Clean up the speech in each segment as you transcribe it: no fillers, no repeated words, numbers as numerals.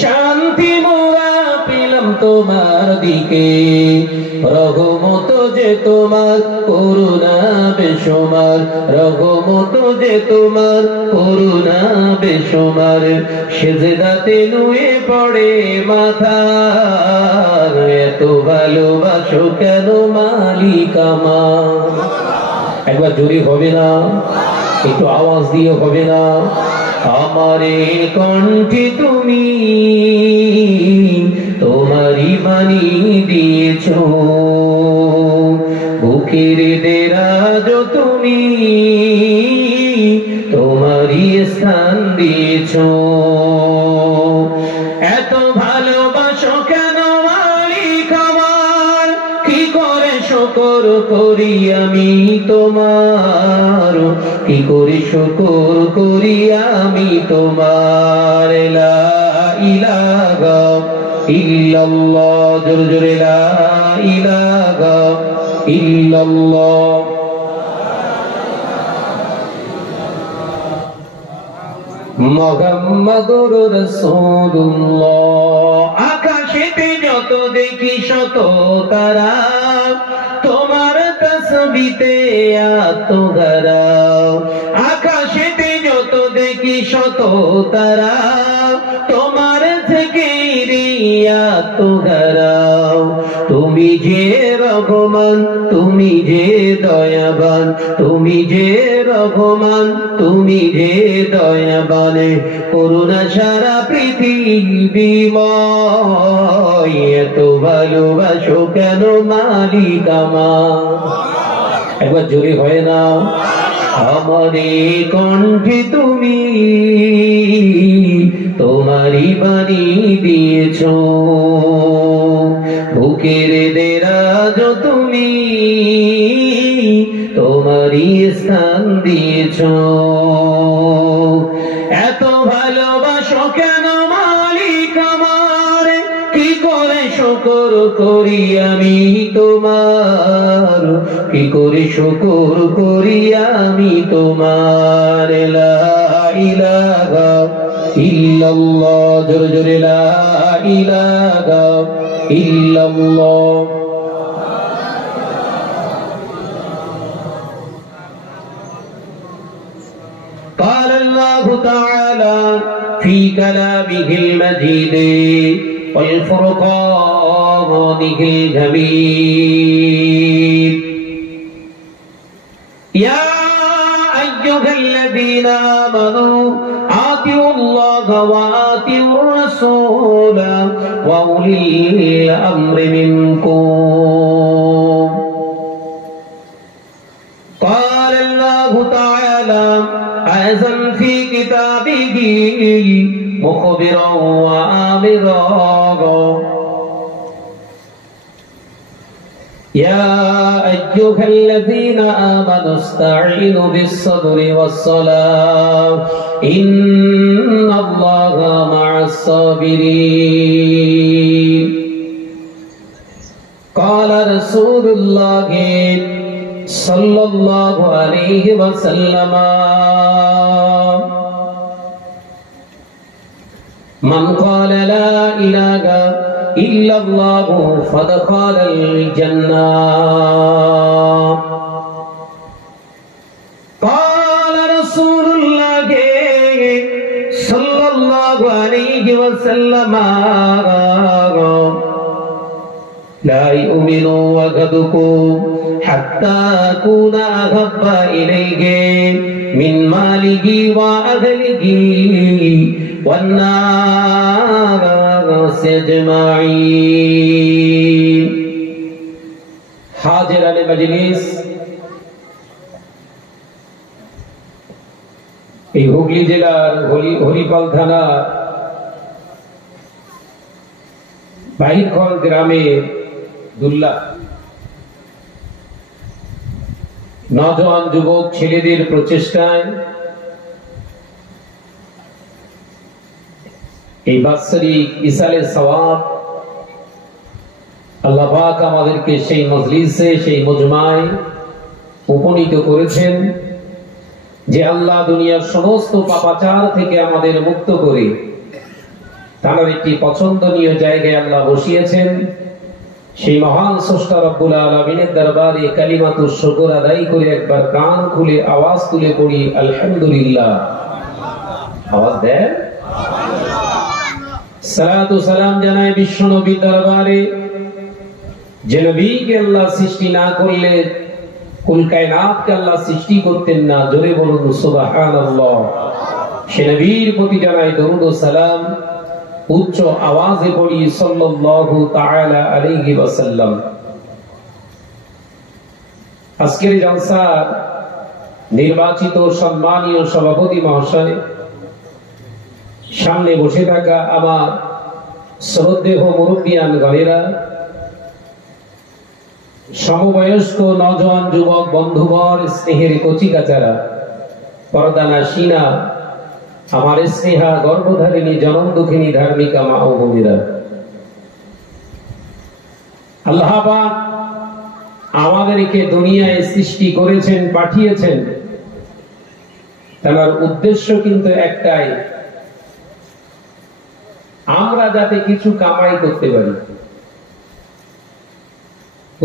শান্তি মোরা পেলাম তোমার দিকে, রহমত যে তোমার করুণা বেশুমার, রহমত যে তোমার করুণা বেশুমার। সেজদাতে নুয়ে পড়ে মাথা, এত ভালোবাসো কেন মালিক আমার। একবার জোরে হবে না? একটু আওয়াজ দিয়ে হবে না? আমারে কণ্ঠে তুমি তোমারই বাণী দিয়েছ, বুকের দেরাজ তুমি তোমারই স্থান দিয়েছ। এত ভালোবাসো কেন মালিক আমার, কি করে শুকর করি আমি তোমার, কি করে শুকর করি আমি তোমার। লা ইলাহা ইল্লাল্লাহ, জোরে জোরে লা ইলাহা ইল্লাল্লাহ। মুহাম্মাদুর রাসূলুল্লাহ। আকাশেতে যত দেখি শত তারা, তোমার তাসবিতে আত্মগারা। আকাশেতে যত দেখি শত তারা, তোমার থেকে আত্মগারা। তুমি যে রহমান, তুমি যে দয়াবান, তুমি যে রহমান, তুমি যে দয়াবান। করুণা সারা পৃথিবীময়, এত ভালোবাসো কেন মালিক আমার। একবার জোরে হয় না? আমারে কণ্ঠে তুমি তোমারই বাণী দিয়েছ, বুকের দেরাজ তুমি তোমারই স্থান দিয়েছ। এত ভালোবাসো কেন মালিক আমার, কি করে শুকর করি আমি তোমার, কি করে শুকর করি আমি তোমার। লা ইলাহা ইল্লাল্লাহ, জোরে জোরে লা ইলাহা ইল্লাল্লাহ। قال الله تعالى في كلامه المجيد والفرقانه الحميد: يا أيها الذين آمنوا آتوا الله وآتوا الرسول وأولي الأمر منكم. قال الله تعالى أيضا في كتابه مخبرا وآمرا: يا أيها الذين آمنوا استعينوا بالصبر والصلاة إن الله مع الصابرين. قال رسول الله صلى الله عليه وسلم: من قال لا إله إلا الله فدخل الجنة. قال رسول الله صلى الله عليه وسلم: لا يؤمن أحدكم حتى أكون أحب إليه من ماله وأهله والناس أجمعين. হাজির আলী মজলিস, এই হুগলি জেলার হরিপাল থানা বাহিরখল গ্রামে দুল্লা নওজোয়ান যুবক ছেলেদের প্রচেষ্টায় এই বাৎসরিক ইসালে সওয়াব আল্লাহ পাক আমাদেরকে সেই মজলিসে, সেই মজমায় উপনীত করেছেন যে আল্লাহ দুনিয়ার সমস্ত পাপাচার থেকে আমাদের মুক্ত করে তার একটি পছন্দনীয় জায়গায় আল্লাহ বসিয়েছেন। সেই মহান স্রষ্টা রব্বুল আলামিনের দরবারে কালিমাতুশ শুকর আদায় করে একবার কান খুলে আওয়াজ তুলে পড়ি আলহামদুলিল্লাহ। আওয়াজ দেন। সালাতু সালাম জানাই বিশ্ব নবীর দরবারে, যে নবীকে আল্লাহ সৃষ্টি না করলে কুল কায়নাতকে আল্লাহ সৃষ্টি করতেন না। জোরে বলুন সুবহানাল্লাহ। সে নবীর প্রতি জানাই দরুদ ও সালাম, উচ্চ আওয়াজে পড়ি সাল্লাল্লাহু তাআলা আলাইহি ওয়াসাল্লাম। আজকের জলসার নির্বাচিত সম্মানীয় সভাপতি মহাশয়, সামনে বসে থাকা আমার শ্রদ্ধেয় মুরব্বিয়ান গণেরা, সমবয়স্ক নওজোয়ান যুবক বন্ধুবর, স্নেহের কচিকাচারা, পর্দানা সিনা, আমার স্নেহা গর্ভধারিণী জনম দুঃখিনী ধার্মিকা মা ও বোনেরা, আল্লাহ পাক আমাদেরকে দুনিয়ায় সৃষ্টি করেছেন, পাঠিয়েছেন। তার উদ্দেশ্য কিন্তু একটাই, আমরা যাতে কিছু কামাই করতে পারি।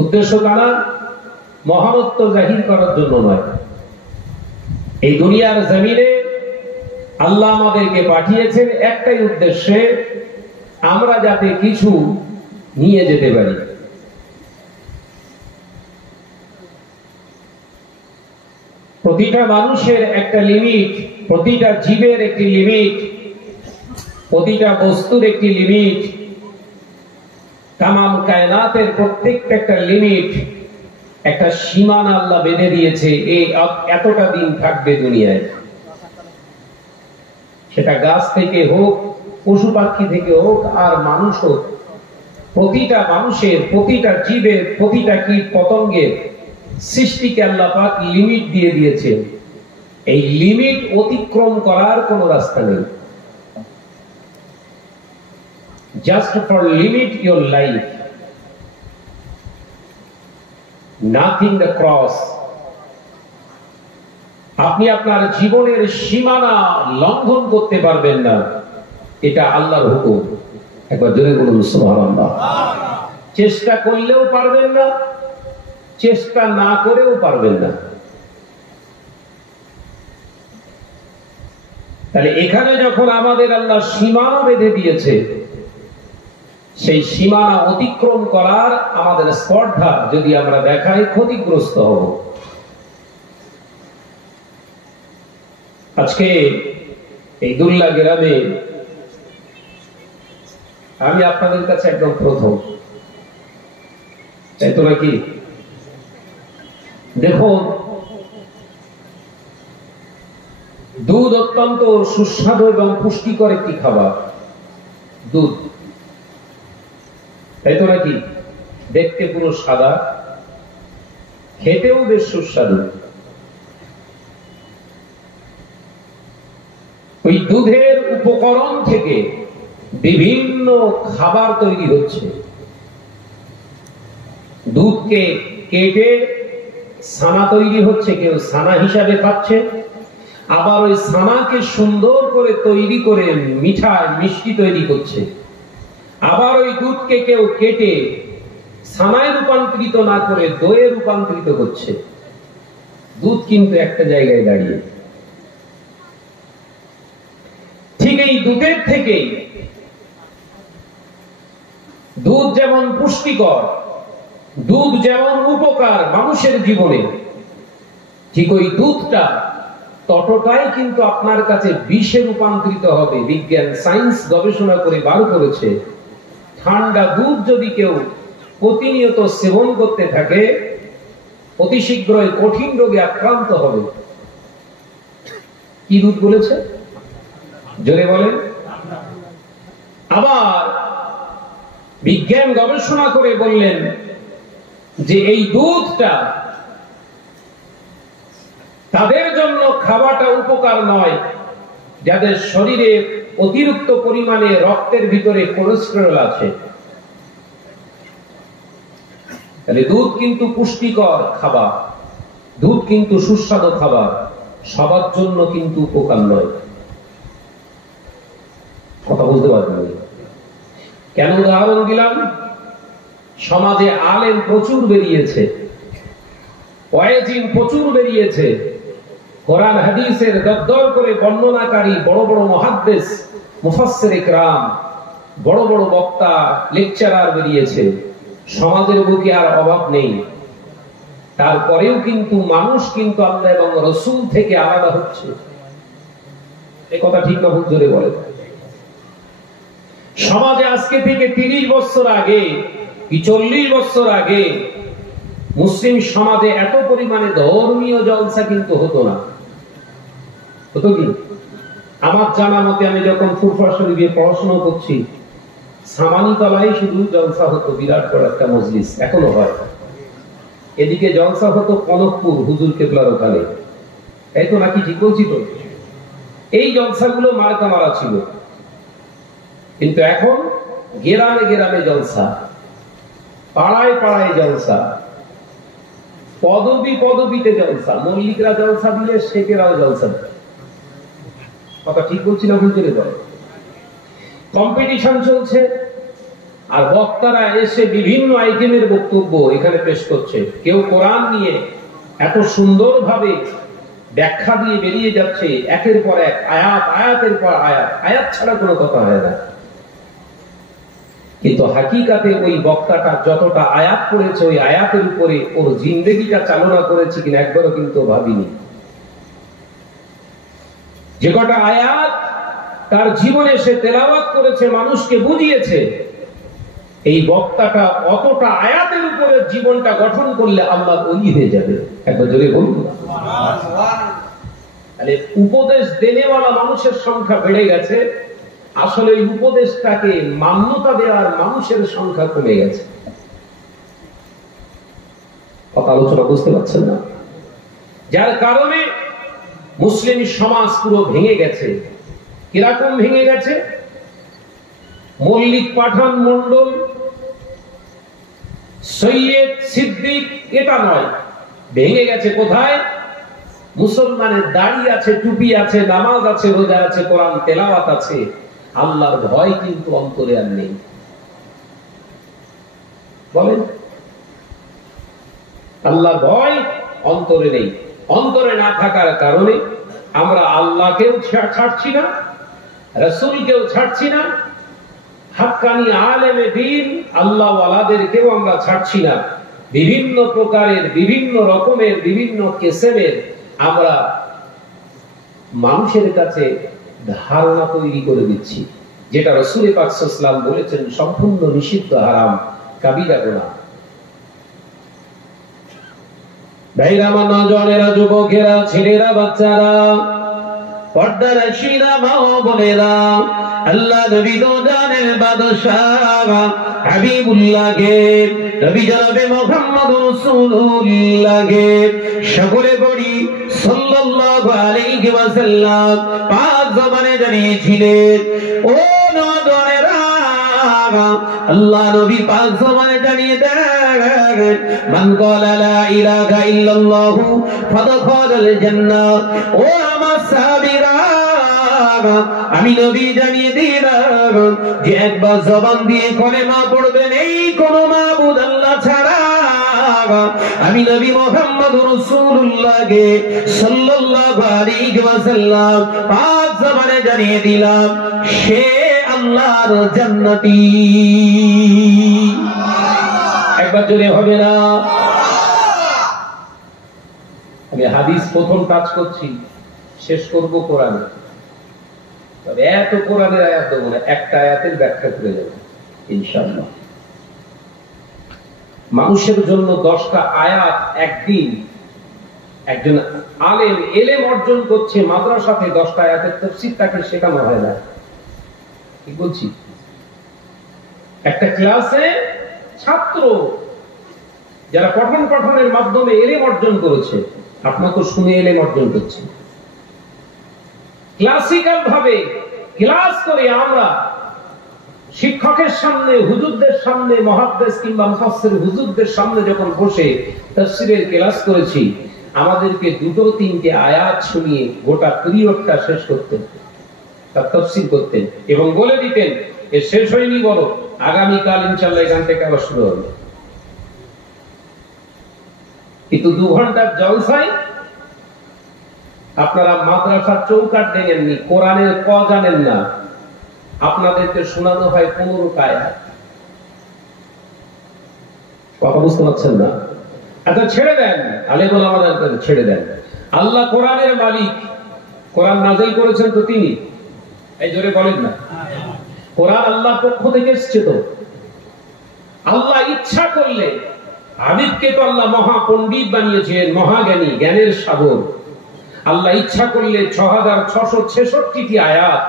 উদ্দেশ্য তারা মহানত্ব জাহির করার জন্য নয়। এই দুনিয়ার জমিনে আল্লাহ আমাদেরকে পাঠিয়েছেন একটাই উদ্দেশ্যে, আমরা যাতে কিছু নিয়ে যেতে পারি। প্রতিটা মানুষের একটা লিমিট, প্রতিটা জীবের একটি লিমিট, প্রতিটা বস্তুর একটি লিমিট, তামাম কায়নাতের প্রত্যেকটা একটা লিমিট, একটা সীমানা আল্লাহ বেঁধে দিয়েছে। এই এতটা দিন থাকবে দুনিয়ায়, সেটা গাছ থেকে হোক, পশু পাখি থেকে হোক, আর মানুষ হোক। প্রতিটা মানুষের, প্রতিটা জীবের, প্রতিটা কীট পতঙ্গের সৃষ্টিকে আল্লাহ পাক লিমিট দিয়ে দিয়েছে। এই লিমিট অতিক্রম করার কোনো রাস্তা নেই। Just for limit your life, nothing the cross. আপনি আপনার জীবনের সীমানা লঙ্ঘন করতে পারবেন না, এটা আল্লাহর হুকুম। একবার জোরে বলুন সুবহানাল্লাহ। চেষ্টা করলেও পারবেন না, চেষ্টা না করেও পারবেন না। তাহলে এখানে যখন আমাদের আল্লাহ সীমানা বেঁধে দিয়েছে, সেই সীমানা অতিক্রম করার আমাদের স্পর্ধা যদি আমরা দেখাই, ক্ষতিগ্রস্ত হব। আজকে এই দুল্লা গ্রামে আমি আপনাদের কাছে একদম প্রথম, তাই তো নাকি? দেখুন, দুধ অত্যন্ত সুস্বাদু এবং পুষ্টিকর একটি খাবার। দুধ, তাই তো নাকি? দেখতে পুরো সাদা, খেতেও বেশ সুস্বাদু। ওই দুধের উপকরণ থেকে বিভিন্ন খাবার তৈরি হচ্ছে। দুধকে কেটে ছানা তৈরি হচ্ছে, কেউ ছানা হিসাবে খাচ্ছে, আবার ওই ছানাকে সুন্দর করে তৈরি করে মিঠাই মিষ্টি তৈরি করছে। আবার ওই দুধকে কেউ কেটে ছানায় রূপান্তরিত না করে দইয়ে রূপান্তরিত করছে। দুধ কিন্তু একটা জায়গায় দাঁড়িয়ে। ঠিক এই দুধের থেকে, দুধ যেমন পুষ্টিকর, দুধ যেমন উপকার মানুষের জীবনে, ঠিক ওই দুধটা ততটাই কিন্তু আপনার কাছে বিষে রূপান্তরিত হবে। বিজ্ঞান সায়েন্স গবেষণা করে বার করেছে, ঠান্ডা দুধ যদি কেউ প্রতিনিয়ত সেবন করতে থাকে, অতি শীঘ্রই কঠিন রোগে আক্রান্ত হবে। কি দুধ বলেছে? জোরে বলেন। আবার বিজ্ঞান গবেষণা করে বললেন যে এই দুধটা তাদের জন্য খাওয়াটা উপকার নয়, যাদের শরীরে অতিরিক্ত পরিমাণে রক্তের ভিতরে কোলেস্টেরল আছে। তাহলে দুধ কিন্তু পুষ্টিকর খাবার, দুধ কিন্তু সুস্বাদু খাবার, সবার জন্য কিন্তু উপকার নয়। কথা বুঝতে পারবেন? কেন উদাহরণ দিলাম? সমাজে আলেম প্রচুর বেরিয়েছে, ওয়াইজিন প্রচুর বেরিয়েছে, কোরআন হাদিসের দরদর করে বর্ণনাকারী বড় বড় মুহাদ্দিস, মুফাসসির ইকরাম, বড় বড় বক্তা, লেকচারার বেরিয়েছে। সমাজের বুকে আর অভাব নেই। তারপরেও কিন্তু মানুষ কিন্তু আল্লাহ এবং রাসূল থেকে আলাদা হচ্ছে। এই কথা ঠিক না ভুল জোরে বলে? সমাজে আজকে থেকে 30 বছর আগে কি 40 বছর আগে মুসলিম সমাজে এত পরিমাণে ধর্মীয় জলসা কিন্তু হতো না। হতো কি? আমার জানা মতে আমি যখন ফুরফুরা শরীফে পড়াশোনা করছি, সামানিতলায় শুধু জলসা হতো, বিরাট বড় একটা মজলিস, এখনো হয়। এদিকে জলসা হতো কনকপুর হুজুর কেবলার ওখানে, তাই তো নাকি? ঠিক বলছি তো? এই জলসাগুলো মার্কা মারা ছিল। কিন্তু এখন গ্রামে গ্রামে জলসা, পাড়ায় পাড়ায় জলসা, পদবি পদবিতে জলসা। মল্লিকরা জলসা দিলে শেখেরাও জলসা দেয়। কথা ঠিক বলছি না ভুল করে বলে? কম্পিটিশন চলছে, আর বক্তারা এসে বিভিন্ন আইটেমের বক্তব্য এখানে পেশ করছে। কেউ কোরআন নিয়ে এত সুন্দরভাবে ব্যাখ্যা দিয়ে বেরিয়ে যাচ্ছে, একের পর এক আয়াত, আয়াতের পর আয়াত, আয়াত ছাড়া কোনো কথা হয় না। কিন্তু হাকিকাতে ওই বক্তাটা যতটা আয়াত পড়েছে, ওই আয়াতের উপরে ওর জিন্দেগিটা চালনা করেছে কিনা একবারও কিন্তু ভাবিনি। যে কটা আয়াত তার জীবনে সে তেলাওয়াত করেছে, মানুষকে বুঝিয়েছে, এই বক্তাটা অতটা আয়াতের উপরে জীবনটা গঠন করলে আল্লাহ ওলি হয়ে যাবে। একবার জোরে বলুন না। তাহলে উপদেশ দেনেওয়ালা মানুষের সংখ্যা বেড়ে গেছে, আসলে এই উপদেশটাকে মান্যতা দেওয়ার মানুষের সংখ্যা কমে গেছে। কথা আলোচনা বুঝতে পারছেন না? যার কারণে মুসলিম সমাজ পুরো ভেঙে গেছে। কিরকম ভেঙে গেছে? মল্লিক, পাঠান, মন্ডল, সৈয়দ, সিদ্দিক এটা নয়, ভেঙে গেছে কোথায়? মুসলমানের দাড়ি আছে, টুপি আছে, নামাজ আছে, রোজা আছে, কোরআন তেলাওয়াত আছে, আল্লাহর ভয় কিন্তু অন্তরে আর নেই। বলেন, আল্লাহর ভয় অন্তরে নেই। অন্তরে না থাকার কারণে আমরা আল্লাহকেও ছাড়ছি না, রাসূলকেও ছাড়ছি না, হাক্কানি আলেমে দ্বীন আল্লাহ ওয়ালাদেরকেও আমরা ছাড়ছি না। বিভিন্ন প্রকারের, বিভিন্ন রকমের, বিভিন্ন কিসমের আমরা মানুষের কাছে ধারণা তৈরি করে দিচ্ছি, যেটা রাসূল পাক সাল্লাল্লাহু আলাইহি ওয়াসাল্লাম বলেছেন সম্পূর্ণ নিষিদ্ধ, হারাম, কাবীরা গুনাহ। ভাইরা, আমার নওজওয়ানেরা, যুবকেরা, ছেলেরা, বাচ্চারা, পর্দার শিরা, মা ও বোনেরা, আল্লাহ নবী দো জানের বাদশাহ হাবিবুল্লাহকে, নবী জনাবে মুহাম্মদ রাসূলুল্লাহকে সকলে বলি সাল্লাল্লাহু আলাইহি ওয়াসাল্লাম পাক জবানে জানিয়েছিলেন, ও নওজওয়ানেরা, আল্লাহ নবী পাক জবানে জানিয়ে দেন, মান ক্বালা লা ইলাহা ইল্লাল্লাহু ফাদখালাল জান্নাহ। ও আমার সাহাবীরা, আমি নবী জানিয়ে দিলাম যে একবার জবান দিয়ে কলেমা পড়বেন, এই কোন মাবুদ আল্লাহ ছাড়া, আমি নবী মুহাম্মদ রাসূলুল্লাহকে সাল্লাল্লাহু আলাইহি ওয়াসাল্লাম পাক জবানে জানিয়ে দিলাম, সে আল্লাহর জান্নাতি। একবার জোরে হবে না? আমি হাদিস প্রথম কাজ করছি, শেষ করব কোরআনে। তবে এত কোরআনের আয়াত দেবো না, একটা আয়াতের ব্যাখ্যা করে যাবো ইনশাআল্লাহ। মানুষের জন্য 10টা আয়াত একদিন একজন আলেম এলেম অর্জন করছে, মাদ্রাসাতে 10টা আয়াতের তাফসীর তাকে শেখানো হয় না। কি বলছি? একটা ক্লাসে ছাত্র যারা পঠন পাঠনের মাধ্যমে এলেম অর্জন করেছে, আপনাকে শুনে এলেম অর্জন করছে, ক্লাসিক্যাল ভাবে ক্লাস করে আমরা শিক্ষকের সামনে, হুজুরদের সামনে, মুহাদ্দিস কিংবা মুফাসসির হুজুরদের সামনে যখন বসে তাফসীরের ক্লাস করেছি, আমাদেরকে 2-3টে আয়াত শুনিয়ে গোটা পিরিয়ডটা শেষ করতেন, তার তাফসীর করতেন এবং বলে দিতেন, এ শেষ হয়নি বলো, আগামীকাল ইনশাআল্লাহ এখান থেকে আবার শুরু হবে। কিন্তু 2 ঘন্টার জলসায় আপনারা মাদ্রাসার চৌকাঠ দেখেননি, কোরআনের ক জানেন না, আপনাদেরকে শোনানো হয় 15 আয়াত। কথা বুঝতে পারছেন না? আচ্ছা ছেড়ে দেন, আলেম ওলামাদের কাছে ছেড়ে দেন। আল্লাহ কোরআনের মালিক, কোরআন নাযিল করেছেন তো তিনি, এই জোরে বলেন না। কোরআন আল্লাহর পক্ষ থেকে এসেছে তো। আল্লাহ ইচ্ছা করলে, হাবিবকে তো আল্লাহ মহাপণ্ডিত বানিয়েছেন, মহাজ্ঞানী, জ্ঞানের সাগর। আল্লাহ ইচ্ছা করলে 6666টি আয়াত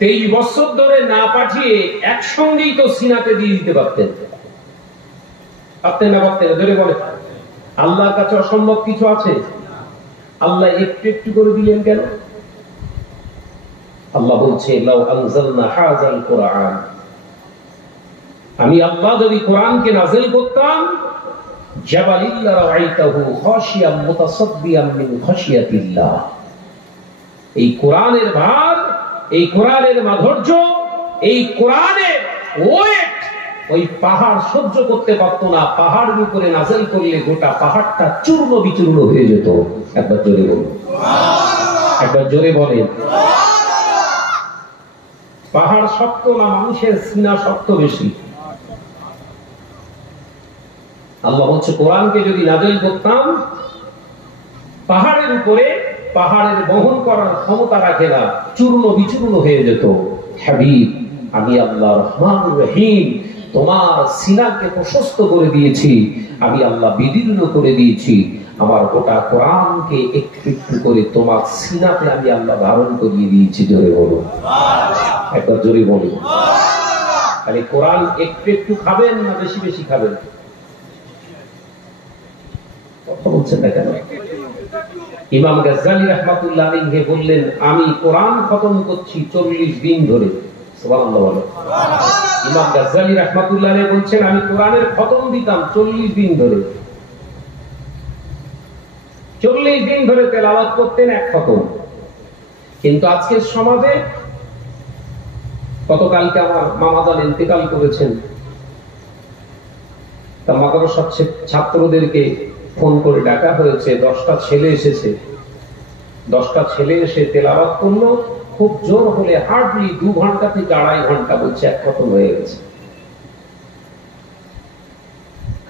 23 বছর ধরে না পাঠিয়ে একসঙ্গেই তো সিনাতে দিয়ে দিতে পারতেন। পারতেন না? পারতেন? ধরে বলে আল্লাহর কাছে অসম্ভব কিছু আছে? আল্লাহ একটু একটু করে দিলেন কেন? আল্লাহ বলছে লাউ আনজালনা হাযাল কুরআন, আমি আল্লাহ যদি কোরআনকে নাযিল করতাম, জাবালিল্লা রাআইতাহু খাশিয়াম মুতাসাদ্দিয়াম মিন খাশিয়াতিল্লাহ, এই কোরআনের ভার, এই কোরআনের মাধুর্য, এই কোরআনের ওয়েট ওই পাহাড় সহ্য করতে পারত না। পাহাড়ের উপরে নাযিল করলে গোটা পাহাড়টা চূর্ণ বিচূর্ণ হয়ে যেত। একবার জোরে বলুন, একবার জোরে বলেন। পাহাড় শক্ত না মানুষের সিনা শক্ত বেশি? আল্লাহ বলছে কোরআনকে যদি নাযিল করতাম, পাহাড়ের উপরে, পাহাড়ের বহন করার ক্ষমতা রাখে না, চূর্ণ বিচূর্ণ হয়ে যেত। হাবিব, আমি আল্লাহ রহমানুর রহিম, তোমার সিনাকে প্রশস্ত করে দিয়েছি, আমি আল্লাহ বিদীর্ণ করে দিয়েছি, আমার গোটা কোরআনকে একটু একটু করে তোমার সিনাতে আমি আল্লাহ ধারণ করিয়ে দিয়েছি। জোরে বলুন, একবার জোরে বলুন। খালি কোরআন একটু একটু খাবেন না বেশি বেশি খাবেন? কথা বলছেন না কেন? ইমাম গাজ্জালী রাহমাতুল্লাহ আলাইহি বললেন, আমি কোরআন খতম করছি 40 দিন ধরে। সুবহানাল্লাহ বলেন। ইমাম গাজ্জালী রাহমাতুল্লাহ আলাইহি বলছেন, আমি কোরআনের খতম দিতাম 40 দিন ধরে। 40 দিন ধরে তেলাওয়াত করতেন এক খতম। কিন্তু আজকের সমাজে, গতকালকে আমার মামাজান ইন্তেকাল করেছেন, তার মাদ্রাসার ছাত্রদেরকে ফোন করে ডাকা হয়েছে, 10টা ছেলে এসেছে। 10টা ছেলে এসে তেলাওয়াত করলো, খুব জোর হলে হার্ডলি 2 ঘন্টা থেকে 2.5 ঘন্টা, বলছে এক খতম হয়ে গেছে।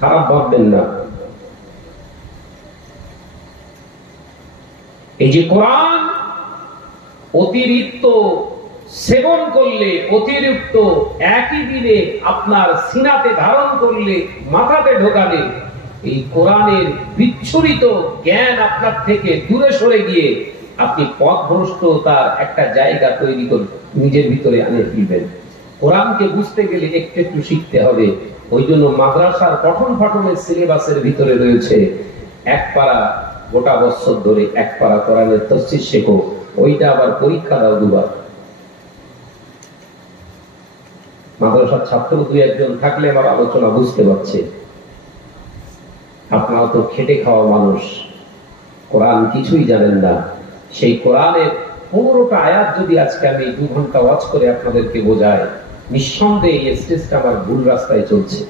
খারাপ ভাববেন না। এই যে কোরআন অতিরিক্ত সেবন করলে, অতিরিক্ত একই দিনে আপনার সিনাতে ধারণ করলে, মাথাতে ঢোকালে, এই কোরআনের বিচ্ছুরিত জ্ঞান আপনার থেকে দূরে সরে গিয়ে আপনি পথভ্রষ্টতার একটা জায়গা তৈরি করে নিজের ভিতরে আনে ফেলবেন। কোরআনকে বুঝতে গেলে একটু একটু শিখতে হবে। ওই জন্য মাদ্রাসার পঠন পাঠনের সিলেবাসের ভিতরে রয়েছে এক পারা গোটা বছর ধরে এক পারা কোরআনের তাফসীর শেখো, ওইটা আবার পরীক্ষা দাও 2 বার। মাদ্রাসার ছাত্র 2-1 থাকলে আমার আলোচনা বুঝতে পারছে। আপনারা তো খেটে খাওয়া মানুষ, কোরআন কিছুই জানেন না। সেই কোরআনের 15টা আয়াত যদি আজকে আমি 2 ঘন্টা ওয়াজ করে আপনাদেরকে বোঝাই, নিঃসন্দেহে এই স্টেজটা আমার ভুল রাস্তায় চলছে।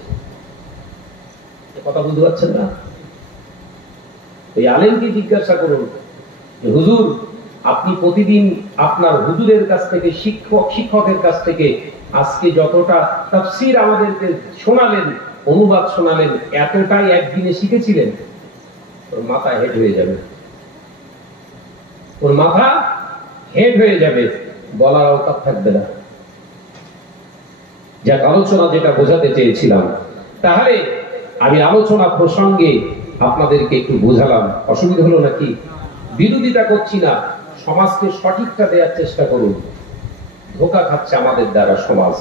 কথা বুঝতে পারছেন না? ওই আলেমকে জিজ্ঞাসা করুন, হুজুর আপনি প্রতিদিন আপনার হুজুরের কাছ থেকে, শিক্ষকের কাছ থেকে আজকে যতটা তাফসীর আমাদেরকে শোনালেন, অনুবাদ শোনালেন, এতটাই একদিনে শিখেছিলেন? ওর মাথা হেড হয়ে যাবে, ওর মাথা হেড হয়ে যাবে, বলার অবকাশ থাকবে না। যাক, আলোচনা যেটা বোঝাতে চেয়েছিলাম, তাহলে আমি আলোচনা প্রসঙ্গে আপনাদেরকে একটু বোঝালাম। অসুবিধা হলো নাকি? বিরোধিতা করছি না, সমাজকে সঠিকটা দেওয়ার চেষ্টা করুন। ধোঁকা খাচ্ছে আমাদের দ্বারা সমাজ,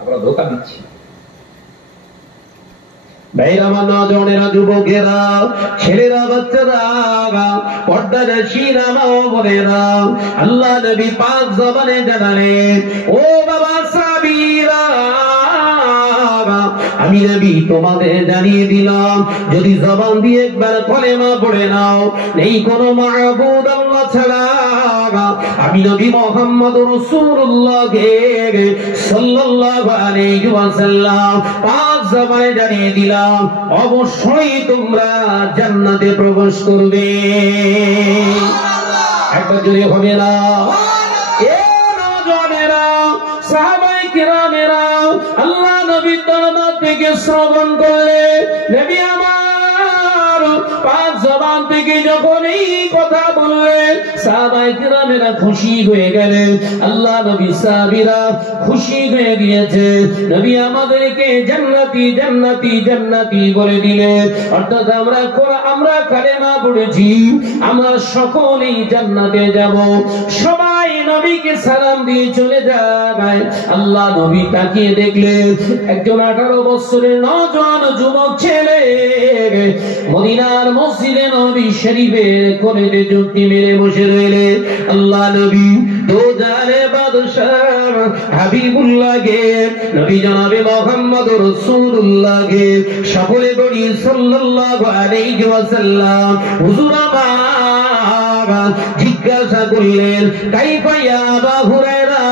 আমরা ধোঁকা দিচ্ছি। ভাইরা, আমার নজনেরা, যুবকেরা, ছেলেরা, বাচ্চারা, পর্দাদাসীরা, মা ও বোনেরা, আল্লাহ নবী পাক জবানে জানালেন, ও বাবা সাহাবীরা, আমি নবী তোমাদের জানিয়ে দিলাম, যদি জবান দিয়ে একবার কলেমা পড়ে নাও, নেই কোনো মাবুদ আল্লাহ ছাড়া, আমি নবী মুহাম্মদ রাসূলুল্লাহকে সাল্লাল্লাহু আলাইহি ওয়াসাল্লাম পাক জবানে জানিয়ে দিলাম অবশ্যই তোমরা জান্নাতে প্রবেশ করবে। একবার জোরে হবে না? এ নওজোয়ানেরা, সাহাবায়ে কিরামেরা, আল্লাহ নবীর দরবার থেকে শ্রবণ করলে নবী আমার পাক জবান থেকে যখন এই কথা বললেন সাহাবায়ে কিরামেরা খুশি হয়ে গেলেন। আল্লাহ নবী সাহাবীরা খুশি হয়ে গিয়েছে। নবী আমাদেরকে জান্নাতি জান্নাতি জান্নাতি বলে দিলেন। অর্থাৎ আমরা কালেমা পড়েছি, আমরা সকলেই জান্নাতে যাব। সবাই নবীকে সালাম দিয়ে চলে যায়। আল্লাহ নবী তাকিয়ে দেখলেন একজন 18 বছরের নওজোয়ান যুবক ছেলে মদিনার মসজিদে নবী শরীফের কোণে যুক্তি মেরে বসে রইলেন। আল্লাহ নবী দোজারে বাদশাহ হাবিবুল্লাহকে, নবী জনাবে মুহাম্মদ রাসূলুল্লাহকে সকলে বলি সাল্লাল্লাহু আলাইহি ওয়াসাল্লাম হুজুর আমার জিজ্ঞাসা করলেন কাইফা ইয়া আবু হুরায়রা,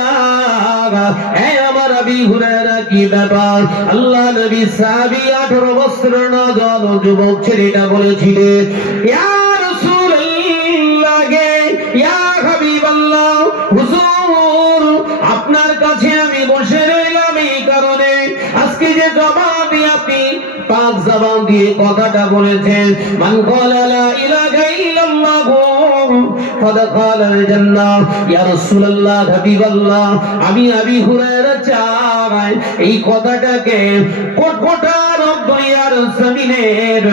হে আমার আবু হুরায়রা কি ব্যাপার? আল্লাহ নবী সাহাবী 18 বছরের নওজোয়ান যুবক ছেলেটা বলেছিলেন ইয়া রাসূলুল্লাহ ইয়া হাবিবাল্লাহ হুজুর আপনার কাছে আমি বসে রইলাম এই কারণে আজকে যে জবানে আপনি পাক জবান দিয়ে কথাটা বলেছেন মান ক্বালা লা ইলাহা ইল্লাল্লাহ ফাদাখালাল জান্নাহ। ইয়া রাসূলুল্লাহ হাবিবাল্লাহ আমি আবু হুরায়রা চাই এই কথাটাকে কোটকোটার দুনিয়ার জমিনের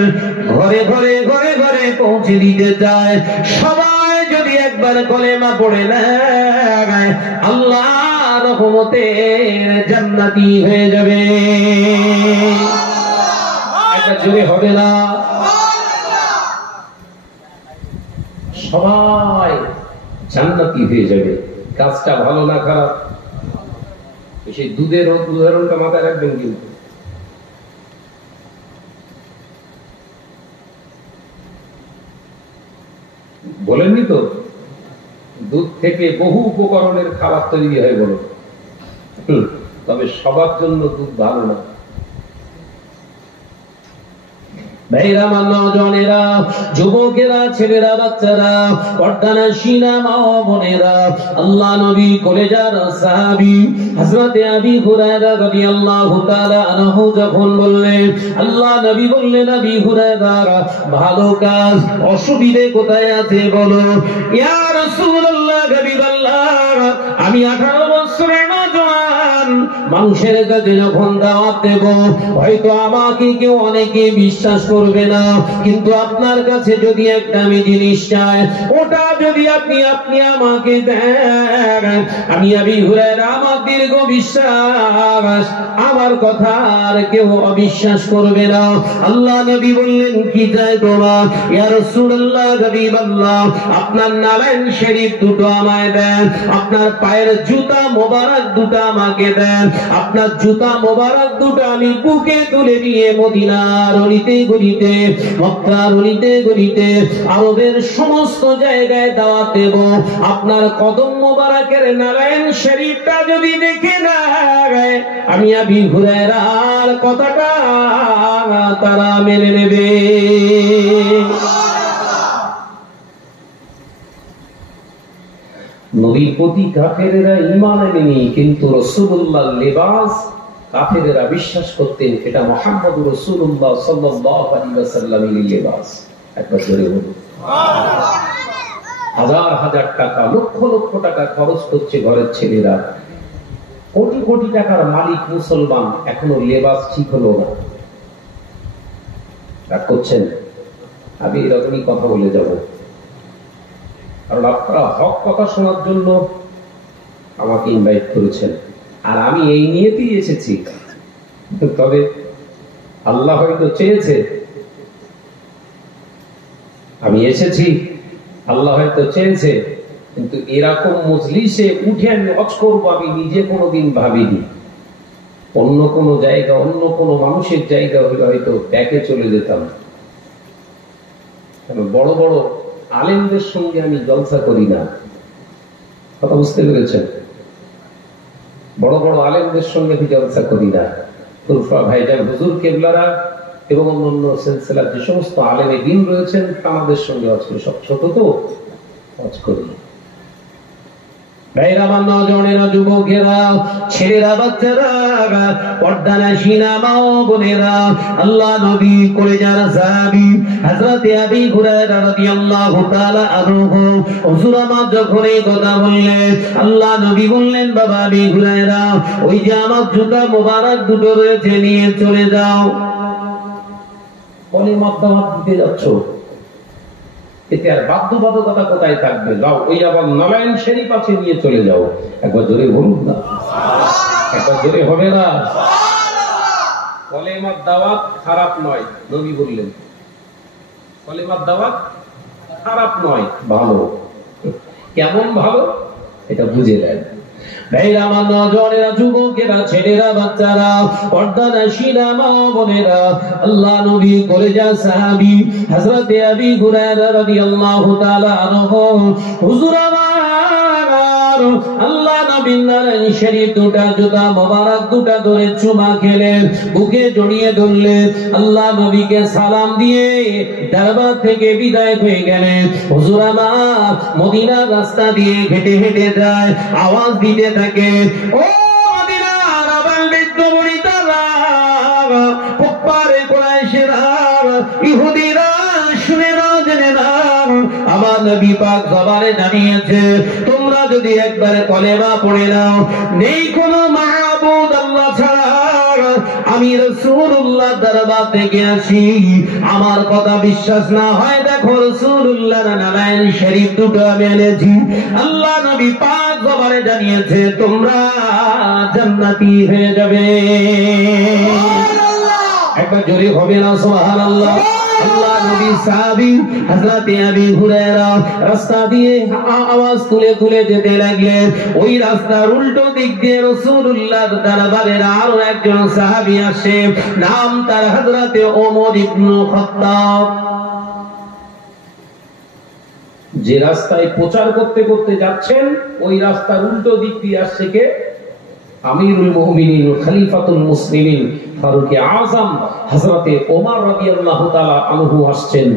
ঘরে ঘরে ঘরে ঘরে পৌঁছে দিতে চায়। সবাই যদি একবার কলেমা পড়ে নেয় আল্লাহর রহমতে জান্নাতি হয়ে যাবে। এটা জোরে হবে না? সবাই জান্নাতি হয়ে যাবে। কাজটা ভালো না খারাপ? সেই দুধের উদাহরণটা মাথায় রাখবেন কিন্তু। বলেননি তো দুধ থেকে বহু উপকরণের খাবার তৈরি হয় বলো, তবে সবার জন্য দুধ ভালো না। ভাইরা, আমার নওজোয়ানেরা, যুবকেরা, ছেলেরা, বাচ্চারা, পর্দানশীনা মা ও বোনেরা, আল্লাহ নবী কলেজার সাহাবী হযরতে আবু হুরায়রা রাদিয়াল্লাহু তাআলা আনহু যখন বললেন, আল্লাহ নবী বললেন আবু হুরায়রা ভালো কাজ অসুবিধে কোথায় আছে বলো। ইয়া রাসূলুল্লাহ হাবিবাল্লাহ আমি 18 বছরের নওজোয়ান, মানুষের কাছে যখন দাওয়াত দেব হয়তো আমাকে কেউ অনেকে বিশ্বাস করবে না, কিন্তু আপনার কাছে যদি একটা আমি জিনিস চাই ওটা যদি আপনি আমাকে দেন, আমি আবু হুরায়রা আমার দীর্ঘ বিশ্বাস আমার কথা আর কেউ অবিশ্বাস করবে না। আল্লাহ নবী বললেন কি চাই তোমার? ইয়া রাসূলুল্লাহ হাবিবাল্লাহ আপনার নালাইন শরীফ দুটো আমায় দেন, আপনার পায়ের জুতা মোবারক দুটো আমাকে দেন, আপনার জুতা মোবারক দুটো আমি বুকে তুলে নিয়ে মদিনার অলিতে গলিতে মক্কার অলিতে গলিতে আরবের সমস্ত জায়গায় দাওয়াত দেব। আপনার কদম মোবারকের নারায়ণ শরীফটা যদি দেখে না আমি আবু হুরায়রার কথাটা তারা মেনে নেবে। নবীর প্রতি কাফেরেরা ঈমান আনেনি, কিন্তু রাসূলুল্লাহর লেবাস কাফেরেরা বিশ্বাস করতেন এটা মুহাম্মদুর রাসূলুল্লাহ সাল্লাল্লাহু আলাইহি ওয়াসাল্লামের লেবাস। একবার জোরে বলুন সুবহানাল্লাহ। হাজার হাজার টাকা লক্ষ লক্ষ টাকা খরচ করছে ঘরের ছেলেরা, কোটি কোটি টাকার মালিক মুসলমান, এখনো লেবাস ঠিক হলো না। রাগ করছেন? আমি এরকমই কথা বলে যাব, কারণ আপনারা হক কথা শোনার জন্য আমাকে ইনভাইট করেছেন, আর আমি এই নিয়েতেই এসেছি। তবে আল্লাহ হয়তো চেয়েছে আমি এসেছি, আল্লাহ হয়তো চেয়েছে, কিন্তু এরকম মজলিসে উঠে আমি ওয়াজ করবো আমি নিজে কোনোদিন ভাবিনি। অন্য কোনো জায়গা, অন্য কোনো মানুষের জায়গা হলে হয়তো ব্যাকে চলে যেতাম। বড় বড় আলেমদের সঙ্গে আমি জলসা করি না, কথা বুঝতে পেরেছেন? বড় বড় আলেমদের সঙ্গে আমি জলসা করি না। ভাইজান হুজুর কেবলারা এবং অন্যান্য সিলসিলার যে সমস্ত আলেমে দ্বীন রয়েছেন তাদের সঙ্গে হজ করি, সব ছোট তো হজ করি। ভাইরা, আমার নজনেরা, যুবকেরা, ছেলেরা, বাচ্চারা, পর্দানাশীনা মা ও বোনেরা, আল্লাহ নবী কলেজার সাহাবী হযরতে আবী হুরায়রা রাদিয়াল্লাহু তাআলা আনহু হুজুর আমার যখন এই কথা বললেন, আল্লাহ নবী বললেন, বাবা আবী হুরায়রা, ওই যে আমার জুতা মোবারক দুটো রয়েছে নিয়ে চলে যাও। কলিমা দাওয়াত দিতে যাচ্ছ, এতে আর বাধ্যবাধকতা কোথায় থাকবে? যাও, ওই আবার নালাইন শরীফ আছে নিয়ে চলে যাও। একবার জোরে বলুন না, একবার জোরে হবে না? কলিমার দাওয়াত খারাপ নয়, নবী বললেন কলিমার দাওয়াত খারাপ নয়, ভালো। কেমন ভালো এটা বুঝে নেন। ভাইরা, আমার নজনেরা, যুবকেরা, ছেলেরা, বাচ্চারা, পর্দানাশীনা মা ও বোনেরা, আল্লাহ নবী কলেজার সাহাবী হযরতে আবী হুরায়রা রাদিয়াল্লাহু তাআলা আনহু হুজুর আমার আল্লাহ নবীর নারায়ণ শরীফ দুটা জুতা মোবারক দুটা ধরে চুমা খেলেন, বুকে জড়িয়ে ধরলেন, আল্লাহ নবীকে সালাম দিয়ে দরবার থেকে বিদায় হয়ে গেলেন। হুজুর আমার মদিনার রাস্তা দিয়ে হেঁটে হেঁটে যায়, আওয়াজ দিতে থাকে, ও মদিনার আবাল বৃদ্ধ বনিতারা, কুফারে কুরাইশেরা, ইহুদিরা, শুনে নাও, জেনে নাও, আমার নবী পাক জবানে জানিয়েছে, তোমরা যদি একবারে কলেমা পড়ে নাও, নেই কোনো মাহবুদ আল্লাহ ছাড়া, আমি রাসূলুল্লাহ দরবার থেকে আসি, আমার কথা বিশ্বাস না হয় দেখো রাসূলুল্লাহর নারায়ণ শরীফ দুটো আমি এনেছি, আল্লাহ নবী পাক জবানে জানিয়েছে তোমরা জান্নাতি হয়ে যাবে। একবার জোরে হবে না সুবহানাল্লাহ? আল্লাহ নবী সাহাবী হযরতে আবী হুরায়রা রাস্তা দিয়ে আওয়াজ তুলে তুলে যেতে লাগলেন। ওই রাস্তার উল্টো দিক দিয়ে রাসূলুল্লাহর দরবারে আরো একজন সাহাবী আসে, নাম তার হযরতে ওমর ইবনে খাত্তাব। যে রাস্তায় প্রচার করতে করতে যাচ্ছেন ওই রাস্তার উল্টো দিক দিয়ে আসছে কে? আমিরুল মুমিনিন, খলিফাতুল মুসলিমিন, ফারুকে আযম হযরতে ওমর রাদিয়াল্লাহু তাআলা আনহু আসছেন,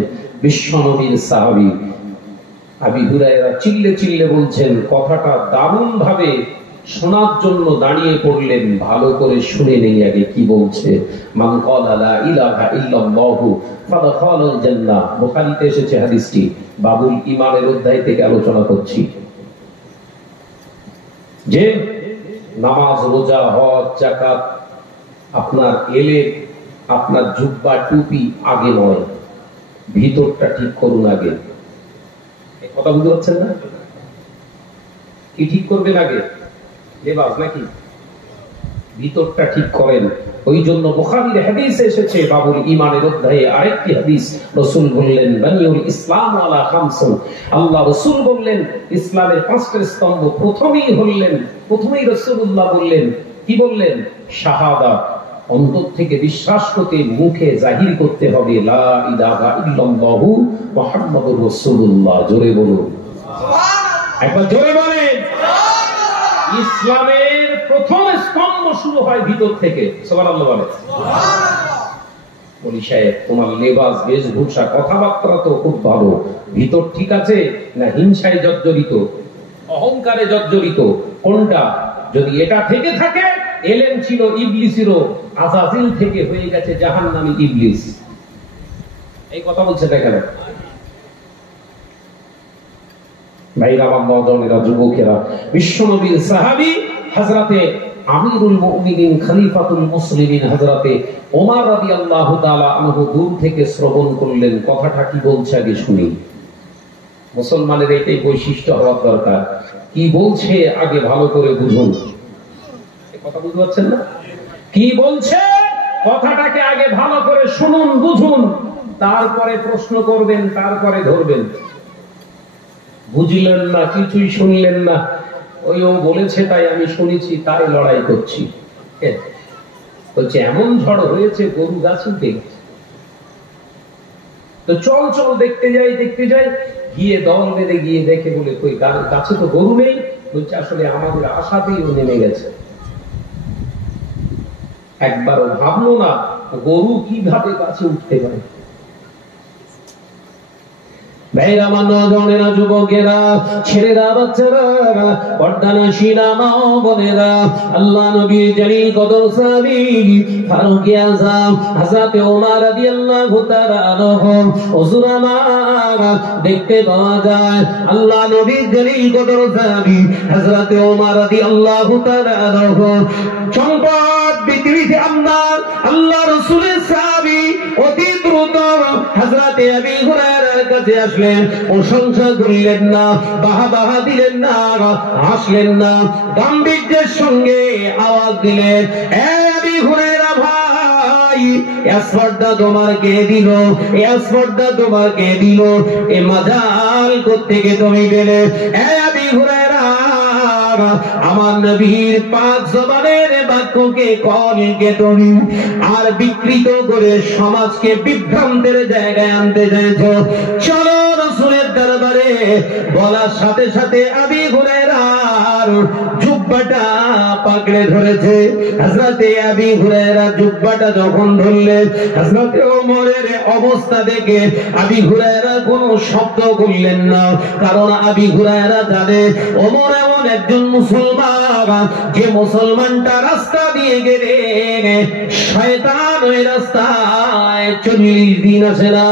বিশ্বনবীর সাহাবী। আবী হুরায়রা চিল্লে চিল্লে বলছেন, কথাটা দারুণ ভাবে শোনার জন্য দাঁড়িয়ে পড়লেন, ভালো করে শুনে নেই আগে কি বলছে। মান ক্বালা লা ইলাহা ইল্লাল্লাহু ফাদখালাল জান্নাহ, বুখারীতে এসেছে হাদিসটি, বাবুল ঈমানের অধ্যায় থেকে আলোচনা করছি। যে নামাজ, রোজা, হজ, যাকাত, আপনার এলে আপনার জুব্বা টুপি আগে নয়, ভিতরটা ঠিক করুন আগে। এই কথা বুঝতে পারছেন না? কি ঠিক করবেন আগে? লেবাস নাকি? ভিতরটা ঠিক করেন। ওই জন্য বুখারীর হাদিসে এসেছে বাবুল ঈমানের অধ্যায়ে আরেকটি হাদিস, রাসূল বললেন বানিউল ইসলাম আলা খামসুন, আল্লাহ রাসূল বললেন ইসলামের পাঁচটা স্তম্ভ। প্রথমেই রাসূলুল্লাহ বললেন, কি বললেন? শাহাদাত, অন্তর থেকে বিশ্বাস করতে, মুখে জাহির করতে হবে লা ইলাহা ইল্লাল্লাহু মুহাম্মাদুর রাসূলুল্লাহ। জোরে বলুন সুবহানাল্লাহ, একবার জোরে বলেন সুবহানাল্লাহ। ইসলামের প্রথম স্তম্ভ শুরু হয় ভিতর থেকে। সুবহানাল্লাহ বলেন সুবহানাল্লাহ। বলি সাহেব, তোমার লেবাস, বেশভূষা, কথাবার্তা তো খুব ভালো, ভিতর ঠিক আছে না হিংসায় জর্জরিত, অহংকারে জর্জরিত? কোনটা? যদি এটা থেকে থাকে, এলেম ছিল ইবলিসেরও, আযাজিল থেকে হয়ে গেছে জাহান্নামী ইবলিস। এই কথা বলছে দেখেন ভাইরা, বাবা, যুবকেরা, বিশ্বনবীর সাহাবী হযরতে আমিরুল মুমিনিন, খলিফাতুল মুসলিমিন হযরতে ওমর রাদিয়াল্লাহু তাআলা আনহু দূর থেকে শ্রবণ করলেন। কথাটা কি বলছে আগে শুনি। মুসলমানের এটাই বৈশিষ্ট্য হওয়া দরকার, কি বলছে আগে ভালো করে বুঝুন। কথা বুঝতে পারছেন না? কি বলছে কথাটাকে আগে ভালো করে শুনুন, বুঝুন, তারপরে প্রশ্ন করবেন, তারপরে ধরবেন। বুঝলেন না, কিছুই শুনলেন না, ওই ও বলেছে তাই আমি শুনেছি তাই লড়াই করছি। বলছে এমন ঝড় হয়েছে গরু গাছ উঠে গেছে। তো চল চল দেখতে যাই, দেখতে যাই, গিয়ে দল বেঁধে গিয়ে দেখে বলে কই গাছে তো গরু নেই। বলছে আসলে আমাদের আশাতেই ও নেমে গেছে। একবারও ভাবলো না গরু কিভাবে গাছে উঠতে পারে। ভাইরা, আমার নজনেরা, যুবকেরা, ছেলেরা, বাচ্চারা, পর্দানশীলা মা ও বোনেরা, আল্লাহ নবীর জলিল কদর সাহাবী ফারুক আযম হযরত ওমর রাদিয়াল্লাহু তাআলা আনহু হুজুর আমার দেখতে পাওয়া যায় আল্লাহ নবীর জলিল কদর সাহাবী হযরত ওমর রাদিয়াল্লাহু তাআলা আনহু সম্পদ বিক্রিতে আল্লাহ রাসূলের সাহাবী অতি দ্রুত হযরত আবী হুরায়রার কাছে আসলেন। প্রশংসা করলেন না, বাহবা দিলেন না, হাসলেন না, গাম্ভীর্যের সঙ্গে আওয়াজ দিলেন, এ আবী হুরায়রা ভাই, স্পর্ধা তোমাকে দিল, স্পর্ধা তোমাকে দিল, এ মাজাল কোত্থেকে তুমি পেলে? এ আবী হুরায়রা, আমার নবীর পাক জবানের বাক্যকে কলকে তুমি আর বিকৃত করে সমাজকে বিভ্রান্তের জায়গায় আনতে চাইছো। চলো রাসূলের দরবারে। বলার সাথে সাথে আবী হুরায়রার জুব্বাটা পাকড়ে ধরেছে। হযরতে আবী হুরায়রা জুব্বাটা যখন ধরলেন, হযরতে ওমরের অবস্থা দেখে আবী হুরায়রা কোনো শব্দ করলেন না, কারণ আবী হুরায়রা জানে ওমর এমন একজন মুসলমান যে মুসলমানটা রাস্তা দিয়ে গেলে শয়তান ওই রাস্তায় 40 দিন আসে না।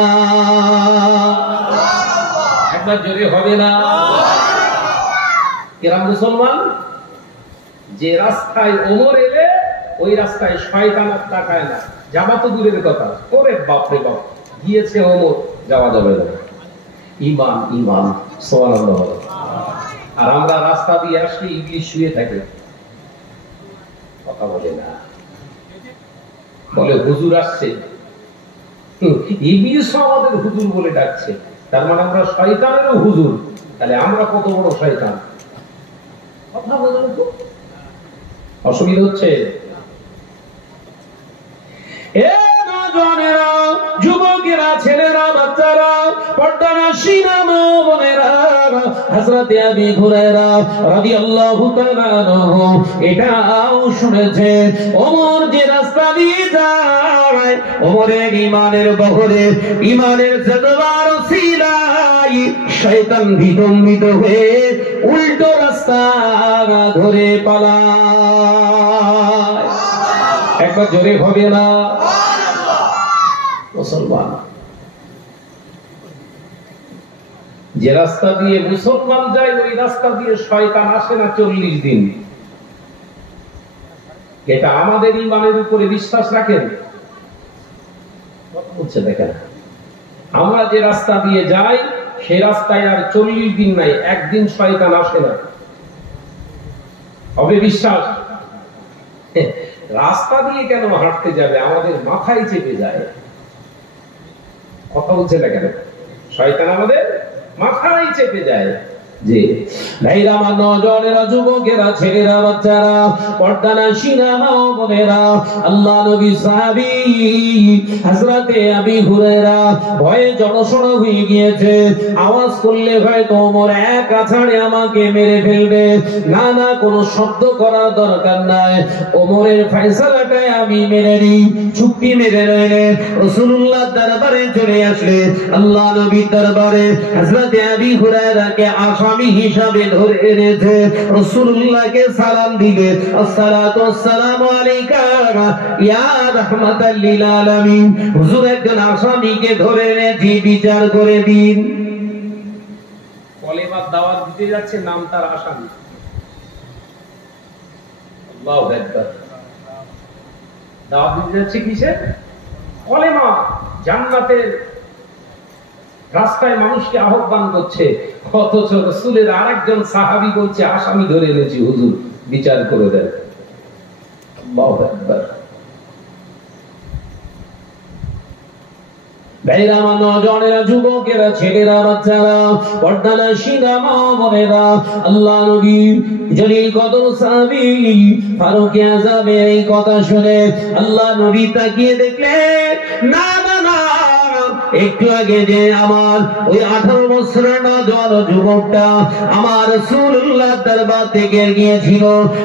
একবার জোরে হবে না? কেরাম মুসলমান যে রাস্তায় ওমর এলে ওই রাস্তায় শয়তান আর তাকায় না। যাওয়া তো দূরের কথা, ওরে বাপরে বাপ, গিয়েছে ওমর, যাওয়া যাবে না। ঈমান ঈমান, সুবহানাল্লাহ। আর আমরা রাস্তা দিয়ে আসলে ইবলিশ শুয়ে থাকে, কথা বলে না, বলে হুজুর আসছে। ইবলিশ আমাদের হুজুর বলে ডাকছে, তার মানে আমরা শয়তানেরও হুজুর। তাহলে আমরা কত বড় শয়তান, কথা বলেন তো। অসুবিধা হচ্ছে? এ নওজোয়ানেরা, যুবকেরা, ছেলেরা, বাচ্চারা, পর্দানশীলা মা ও বোনেরা, হযরত আবী হুরায়রা রাদিয়াল্লাহু তাআলা আনহু এটাও শুনেছে ওমর যে রাস্তা দিয়ে যায়, ওমরের ঈমানের বহরে, ঈমানের জজবার ওসিলায় শয়তান বিদম্বিত হয়ে উল্টো রাস্তা ধরে পালায়। একবার জোরে হবে না? মুসলমান যে রাস্তা দিয়ে মুসলমান যায় ওই রাস্তা দিয়ে শয়তান আসে না 40 দিন। এটা আমাদের ঈমানের উপরে বিশ্বাস রাখেন? বলছে দেখেন, আমরা যে রাস্তা দিয়ে যাই সেই রাস্তায় আর 40 দিন নাই, একদিন শয়তান আসে না। হবে বিশ্বাস? রাস্তা দিয়ে কেন হাঁটতে যাবে? আমাদের মাথায় চেপে যায়। কথা বলছে না কেন? শয়তান আমাদের মাথায় চেপে যায়। যে ভাইরা, আমার নওজোয়ানেরা, যুবকেরা, ছেলেরা, বাচ্চারা, পর্দানশীলা মা ও বোনেরা, আল্লাহ নবী সাহাবী হযরতে আবী হুরায়রা ভয়ে জড়সড় হয়ে গিয়েছে। আওয়াজ করলে হয়তো ওমর এক আছাড়ে আমাকে মেরে ফেলবে। না না, কোনো শব্দ করার দরকার নাই, ওমরের ফয়সালাটাই আমি মেনে নিই। চুক্তি মেরে রইলেন। রাসূলুল্লাহর দরবারে চলে আসলে আল্লাহ নবীর দরবারে হযরতে আবী হুরায়রাকে আসামি হিসাবে ধরে এনেছে। রাসূলুল্লাহকে সালাম দিলে, আসসালাতু ওয়াসসালামু আলাইকা ইয়া রাহমাতাল লিল আলামিন। হুজুর, একজন আসামিকে ধরে এনেছি, বিচার করে দিন। কলেমার দাওয়াত দিতে যাচ্ছে, নাম তার আসামি। আল্লাহু আকবার। দাওয়াত দিতে যাচ্ছে কিসে? কলেমা, জান্নাতের রাস্তায় মানুষকে আহ্বান করছে। অথচ রাসূলের আরেকজন সাহাবী বলছে আসামি ধরে এনেছি, হুজুর বিচার করে দেন। আল্লাহু আকবার। ভাইরা, আমার নওজোয়ানেরা, যুবকেরা, ছেলেরা, বাচ্চারা, পর্দানশীলা মা ও বোনেরা, আল্লাহ নবীর জলিল কদর সাহাবী ফারুক আযমের এই কথা শুনে আল্লাহ নবী তাকিয়ে দেখলেন, না না না, একটু আগে যে আমার ওই 18 বছরের নওজোয়ান যুবকটা আমার রাসূলুল্লাহর দরবার থেকে গিয়েছিল,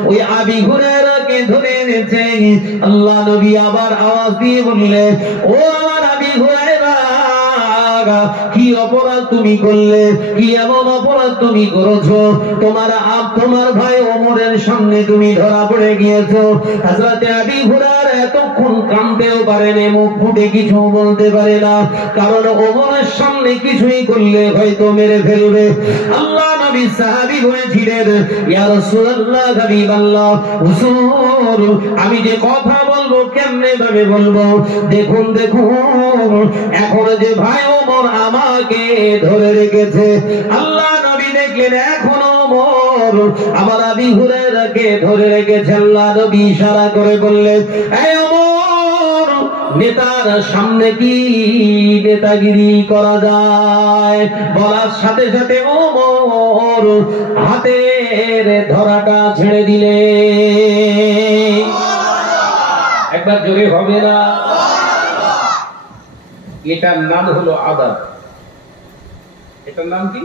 ওই আবী হুরায়রাকে হুরায়রাকে ধরে এনেছে। আল্লাহ নবী আবার আওয়াজ দিয়ে বললে, ও আমার আবি হুরায়রা, কি অপরাধ তুমি করলে? কি এমন অপরাধ তুমি করেছো? তোমার ভাই ওমরের সামনে তুমি ধরা পড়ে গিয়েছো। হযরতে আবি হুরায়রা এতক্ষণ কাঁদতেও পারেনি, মুখ ফুটে কিছু বলতে পারে না, কারণ ওমরের সামনে কিছুই করলে হয়তো মেরে ফেলবে। আল্লাহ নবী সাহাবী হয়েছিলেন, ইয়া রাসূলুল্লাহ, হাবিবাল্লাহ, হুজুর আমি যে কথা বলবো কেমনে ভাবে বলবো? দেখুন এখন যে ভাই ওমর আমাকে ধরে রেখেছে। আল্লাহ নবী দেখলেন এখন ওমর আমার আবি হুরায়রাকে ধরে রেখেছে। আল্লাহ নবী ইশারা করে বললেন, এই ওমর, নেতার সামনে কি নেতাগিরি করা যায়? বলার সাথে সাথে ওমর হাতের ধরাটা ছেড়ে দিলে। একবার জোরে হবে না? এটার নাম হলো আদাব। এটার নাম কি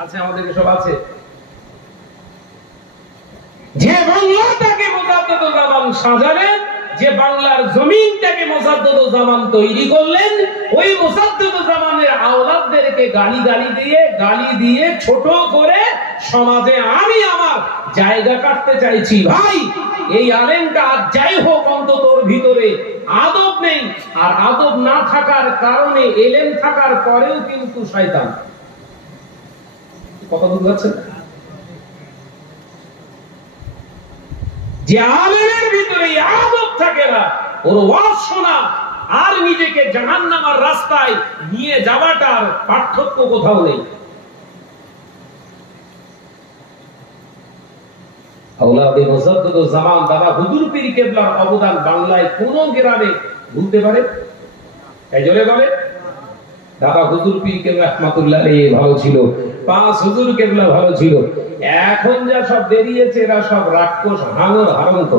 আছে? আমাদের সব আছে। যে বাংলাটাকে মুজাদ্দেদ জামান সাজালেন, যে বাংলার জমিনটাকে মুজাদ্দেদ জামান তৈরি করলেন, ওই মুজাদ্দেদ জামানের আওলাদদেরকে গালি দিয়ে ছোট করে সমাজে আমি আমার জায়গা কাটতে চাইছি। ভাই, এই আলেমটা আজ যাই হোক, অন্তত ওর ভিতরে আদব নেই, আর আদব না থাকার কারণে এলেম থাকার পরেও কিন্তু শয়তান। কথা বুঝতে পারছেন? যে আলেমের ভিতরে আদব থাকে না, ওর ওয়াজ শোনা আর নিজেকে জাহান্নামের রাস্তায় নিয়ে যাওয়াটার পার্থক্য কোথাও নেই। আওলাদে মুজাদ্দেদ জামান দাদা হুজুর পীর কেবলার অবদান বাংলায় কোন গ্রামে ভুলতে পারে? এই জোরে বলে, দাদা হুজুর পীর কেবলা রাহমাতুল্লাহ আলাইহি ভালো ছিল, 5 হুজুর কেবলা ভালো ছিল। এখন যা সব বেরিয়েছে এরা সব রাক্ষস, হাঙর, হারন্ত।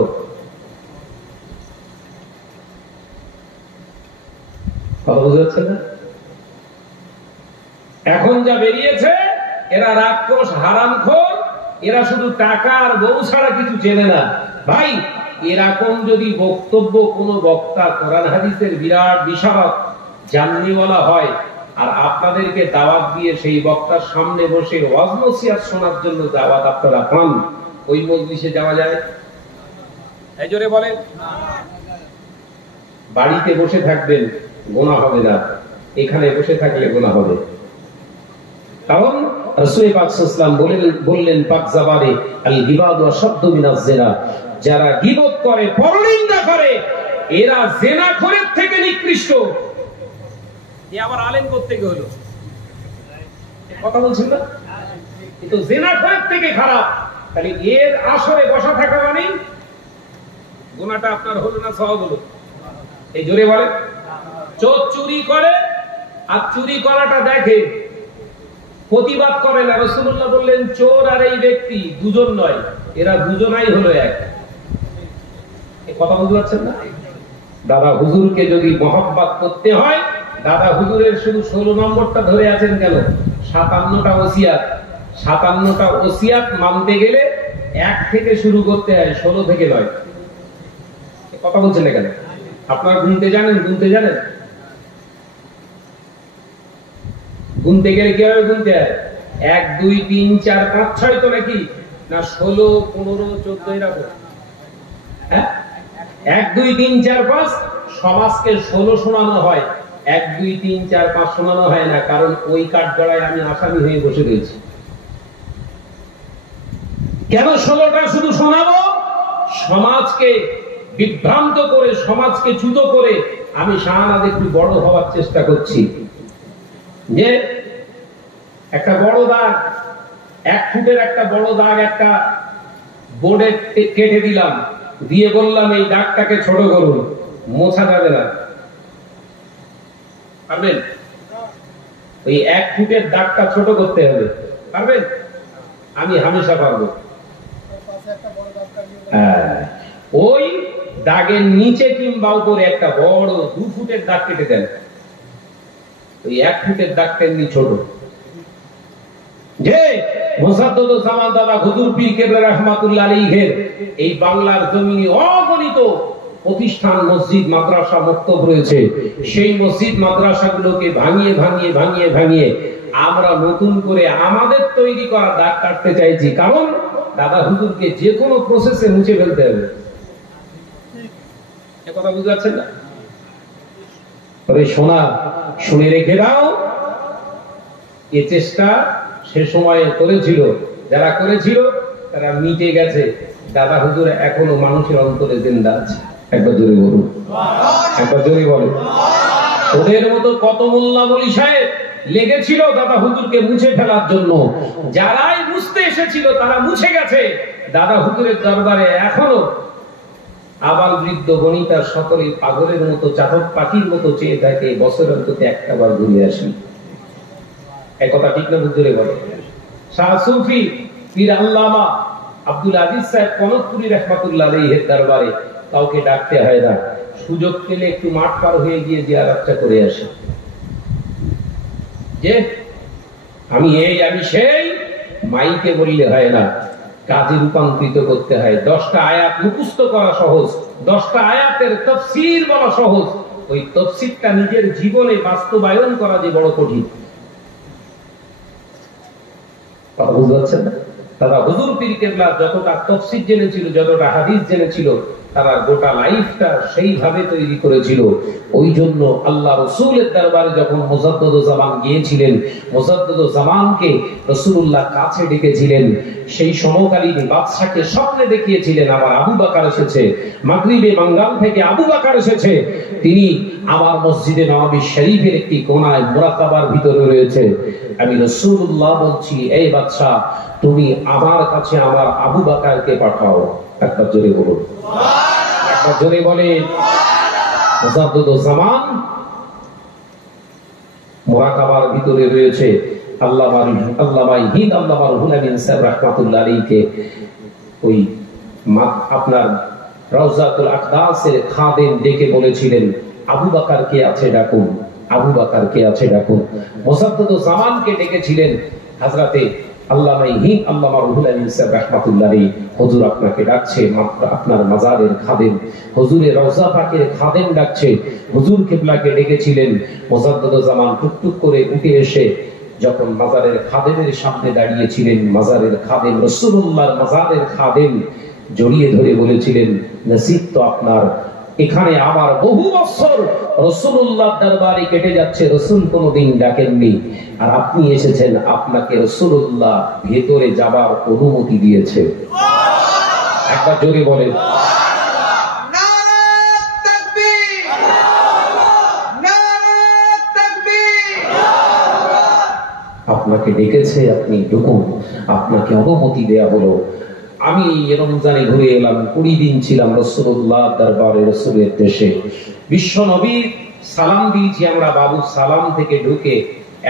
কথা বুঝতে পারছেন না? এখন যা বেরিয়েছে এরা রাক্ষস, হারামখোর, এরা শুধু টাকা আর বউ ছাড়া কিছু চেনে না। ভাই, এরকম যদি বক্তব্য কোন বক্তা কোরআন হাদিসের বিরাট বিশারদ জাননিওয়ালা হয়, আর আপনাদেরকে দাওয়াত দিয়ে সেই বক্তার সামনে বসে ওয়াজ নসিহত শোনার জন্য দাওয়াত আপনারা পান, ওই মজলিসে যাওয়া যায়? এই জোরে বলেন। বাড়িতে বসে থাকবেন, গুনাহ হবে না, এখানে বসে থাকলে গুনাহ হবে। কারণ রাসূল পাক সাল্লাল্লাহু আলাইহি ওয়াসাল্লাম বললেন পাক জবানে, আল গিবাদু আশাদ্দু মিনাজ জিনা, যারা গীবত করে, পরনিন্দা করে, এরা জিনাখোরের থেকে নিকৃষ্ট। এ আবার আলেম করতে গিয়ে হলো কথা বলছেন না? এ তো জিনাখোরের থেকে খারাপ। তাহলে এর আসরে বসা থাকা মানে গুনাহটা আপনার হলো না সওয়াব হলো? এই জোরে বলে। চোর চুরি করে আর চুরি করাটা দেখে, প্রতিবাদ করে না। রাসূলুল্লাহ বললেন চোর আর এই ব্যক্তি দুজন নয়, এরা দুজনাই হলো এক। কথা বুঝতে পারছেন না? দাদা হুজুরকে যদি মহব্বত করতে হয়, দাদা হুজুরের শুধু 16 নম্বরটা ধরে আছেন কেন? 57টা ওসিয়াত। 57টা ওসিয়াত মানতে গেলে 1 থেকে শুরু করতে হয়, 16 থেকে নয়। কথা বলছেন না কেন? আপনারা গুনতে জানেন? গুনতে গেলে কিভাবে গুনতে হয়? 1 2 3 4 5 6 তো নাকি না 16 15 14 এরকম? হ্যাঁ, 1 2 3 4 5 সমাজকে 16 শোনানো হয়, 1 2 3 4 5 শোনানো হয় না। কারণ ওই কাঠগড়ায় আমি আসামি হয়ে বসে রয়েছি। কেন 16টা শুধু শোনাবো? সমাজকে বিভ্রান্ত করে, সমাজকে চ্যুত করে আমি শাহানাদ একটু বড় হওয়ার চেষ্টা করছি। যে একটা বড় দাগ, 1 ফুটের একটা বড় দাগ একটা বোর্ডে কেটে দিলাম, দিয়ে বললাম এই দাগটাকে ছোট করুন, মোছা যাবে না। পারবেন? ওই 1 ফুটের দাগটা ছোট করতে হবে, পারবেন? আমি হামেশা পারবো। ওই দাগের নিচে কিংবা উপরে একটা বড় 2 ফুটের দাগ কেটে দেন, ওই 1 ফুটের দাগটা এমনি ছোট। যে মুসাদ্দদ জামান দাদা হুজুর পীর কেবলা রাহমাতুল্লাহ আলাইহির এই বাংলার জমিনে অগণিত প্রতিষ্ঠান, মসজিদ, মাদ্রাসা, মক্তব রয়েছে। সেই মসজিদ মাদ্রাসাগুলোকে ভাঙিয়ে ভাঙিয়ে ভাঙিয়ে ভাঙিয়ে আমরা নতুন করে আমাদের তৈরি করা দাগ কাটতে চাইছি। কারণ দাদা হুজুরকে যে কোনো প্রসেসে মুছে ফেলতে হবে। এ কথা বুঝতে পারছেন না? তবে শোনা, শুনে রেখে দাও, এ চেষ্টা সে সময়ে করেছিল, যারা করেছিল তারা মিটে গেছে। দাদা হুজুর এখনো মানুষের অন্তরে জিন্দা আছে। একবার জোরে বলুন, একবার জোরে বলুন। ওদের মতো কত মোল্লা বলি সাহেব লেগেছিল দাদা হুজুরকে মুছে ফেলার জন্য। যারাই মুছতে এসেছিল তারা মুছে গেছে। দাদা হুজুরের দরবারে এখনো আবাল বৃদ্ধ বনিতা সকলে পাগলের মতো, চাতক পাখির মতো চেয়ে থাকে, বছর অন্তত একটা বার ঘুরে আসি। এক কথা ঠিক না? বুঝতে বলে শাহ সুফি পীর আল্লামা আব্দুল আজিজ সাহেব কনকপুরী রাহমাতুল্লাহ আলাইহির দরবারে কাউকে ডাকতে হয় না, সুযোগ পেলে একটু মাঠ পার হয়ে গিয়ে জিয়ারতটা করে আসে। যে আমি এই আমি সেই মাইকে বললে হয় না, কাজে রূপান্তরিত করতে হয়। 10টা আয়াত মুখস্থ করা সহজ, 10টা আয়াতের তাফসীর বলা সহজ, ওই তাফসীরটা নিজের জীবনে বাস্তবায়ন করা যে বড় কঠিন। কথা বুঝতে পারছেন না? তারা হুজুর পীর কেবলা যতটা তাফসীর জেনেছিল, যতটা হাদিস জেনেছিল, তারা গোটা লাইফটা সেইভাবে তৈরি করেছিল। ওই জন্য আল্লাহ রাসূলের দরবারে যখন মুজাদ্দদ জামান গিয়েছিলেন, মুজাদ্দদ জামানকে রাসূলুল্লাহ কাছে ডেকেছিলেন। সেই সমকালীন বাদশাকে স্বপ্নে দেখিয়েছিলেন আমার আবু বকর এসেছে, মাগরিবে বাঙ্গাল থেকে আবু বকর এসেছে, তিনি আমার মসজিদে নববী শরীফের একটি কোণায় মুরাকাবার ভিতরে রয়েছে। আমি রাসূলুল্লাহ বলছি, এই বাদশা তুমি আমার কাছে আমার আবু বকরকে পাঠাও। একটা জোরে বলুন, একটা জোরে বলে। মুজাদ্দদ জামান মুরাকাবার ভিতরে রয়েছে। আল্লামা হিন্দ আল্লামা রুহুল আমিন সাহেব রাহমাতুল্লাহ আলাইহিকে ওই আপনার রাউজাতুল আকদাসের খাদেম ডেকে বলেছিলেন, আবু বকর কে আছে ডাকুন, আবু বকর কে আছে ডাকুন। মুজাদ্দদ জামানকে ডেকেছিলেন হযরতে আল্লামা হিন্দ আল্লামা রুহুল আমিন সাহেব রাহমাতুল্লাহ আলাইহি, হুজুর আপনাকে ডাকছে, আপনার মাজারের খাদেম, হুজুরের রওজা পাকের খাদেম ডাকছে। হুজুর কিবলাকে ডেকেছিলেন। মুজাদ্দদ জামান টুকটুক করে উঠে এসে যখন মাজারের খাদেমের সামনে দাঁড়িয়েছিলেন, মাজারের খাদেম রাসূলুল্লাহর মাজারের খাদেম জড়িয়ে ধরে বলেছিলেন, নসিব তো আপনার, এখানে আমার বহু বছর রাসূলুল্লাহর দরবারে কেটে যাচ্ছে, রাসূল কোনোদিন ডাকেননি, আর আপনি এসেছেন, আপনাকে রাসূলুল্লাহ ভেতরে যাবার অনুমতি দিয়েছে। একবার জোরে বলেন আপনাকে ডেকেছে, আপনি ঢুকুন, আপনাকে অনুমতি দেয়া হলো। আমি রমজানে ঘুরে এলাম, 20 দিন ছিলাম রাসূলুল্লাহ দরবারে, রাসূলের দেশে। বিশ্ব নবীর সালাম দিয়েছি আমরা, বাবু সালাম থেকে ঢুকে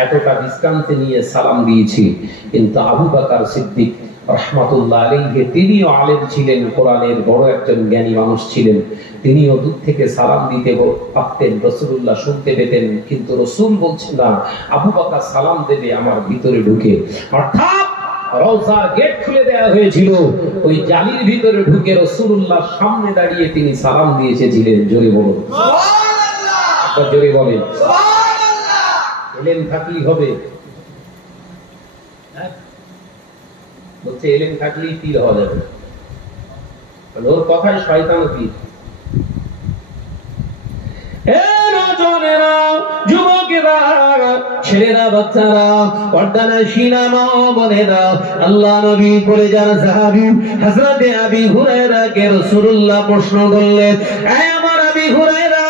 এতটা ডিসকান্সে নিয়ে সালাম দিয়েছি। কিন্তু আবু বকর সিদ্দিক রাহমাতুল্লাহ আলাইহি, তিনিও আলেম ছিলেন, কোরআনের বড় একজন জ্ঞানী মানুষ ছিলেন, তিনিও দূর থেকে সালাম দিতে পারতেন, রাসূলুল্লাহ শুনতে পেতেন, কিন্তু রাসূল বলছেন না, আবু বকর সালাম দেবে আমার ভিতরে ঢুকে। অর্থাৎ রওজার গেট খুলে দেওয়া হয়েছিল, ওই জালির ভিতরে ঢুকে রাসূলুল্লাহর সামনে দাঁড়িয়ে তিনি সালাম দিয়ে এসেছিলেন। জোরে বলুন সুবহানাল্লাহ, জোরে বলেন সুবহানাল্লাহ। এলেম থাকলেই হবে, বলছে এলেম থাকলেই পীর হওয়া যাবে, ওর কথায় শয়তান পীর। যুবকেরা, ছেলেরা, বাচ্চারা, পর্দানা শিনা মা বোনেরা, আল্লাহ নবী বলে যান সাহাবী হযরতে আবি হুরায়রাকে রাসূলুল্লাহ প্রশ্ন করলেন, এ আমার আবি হুরায়রা,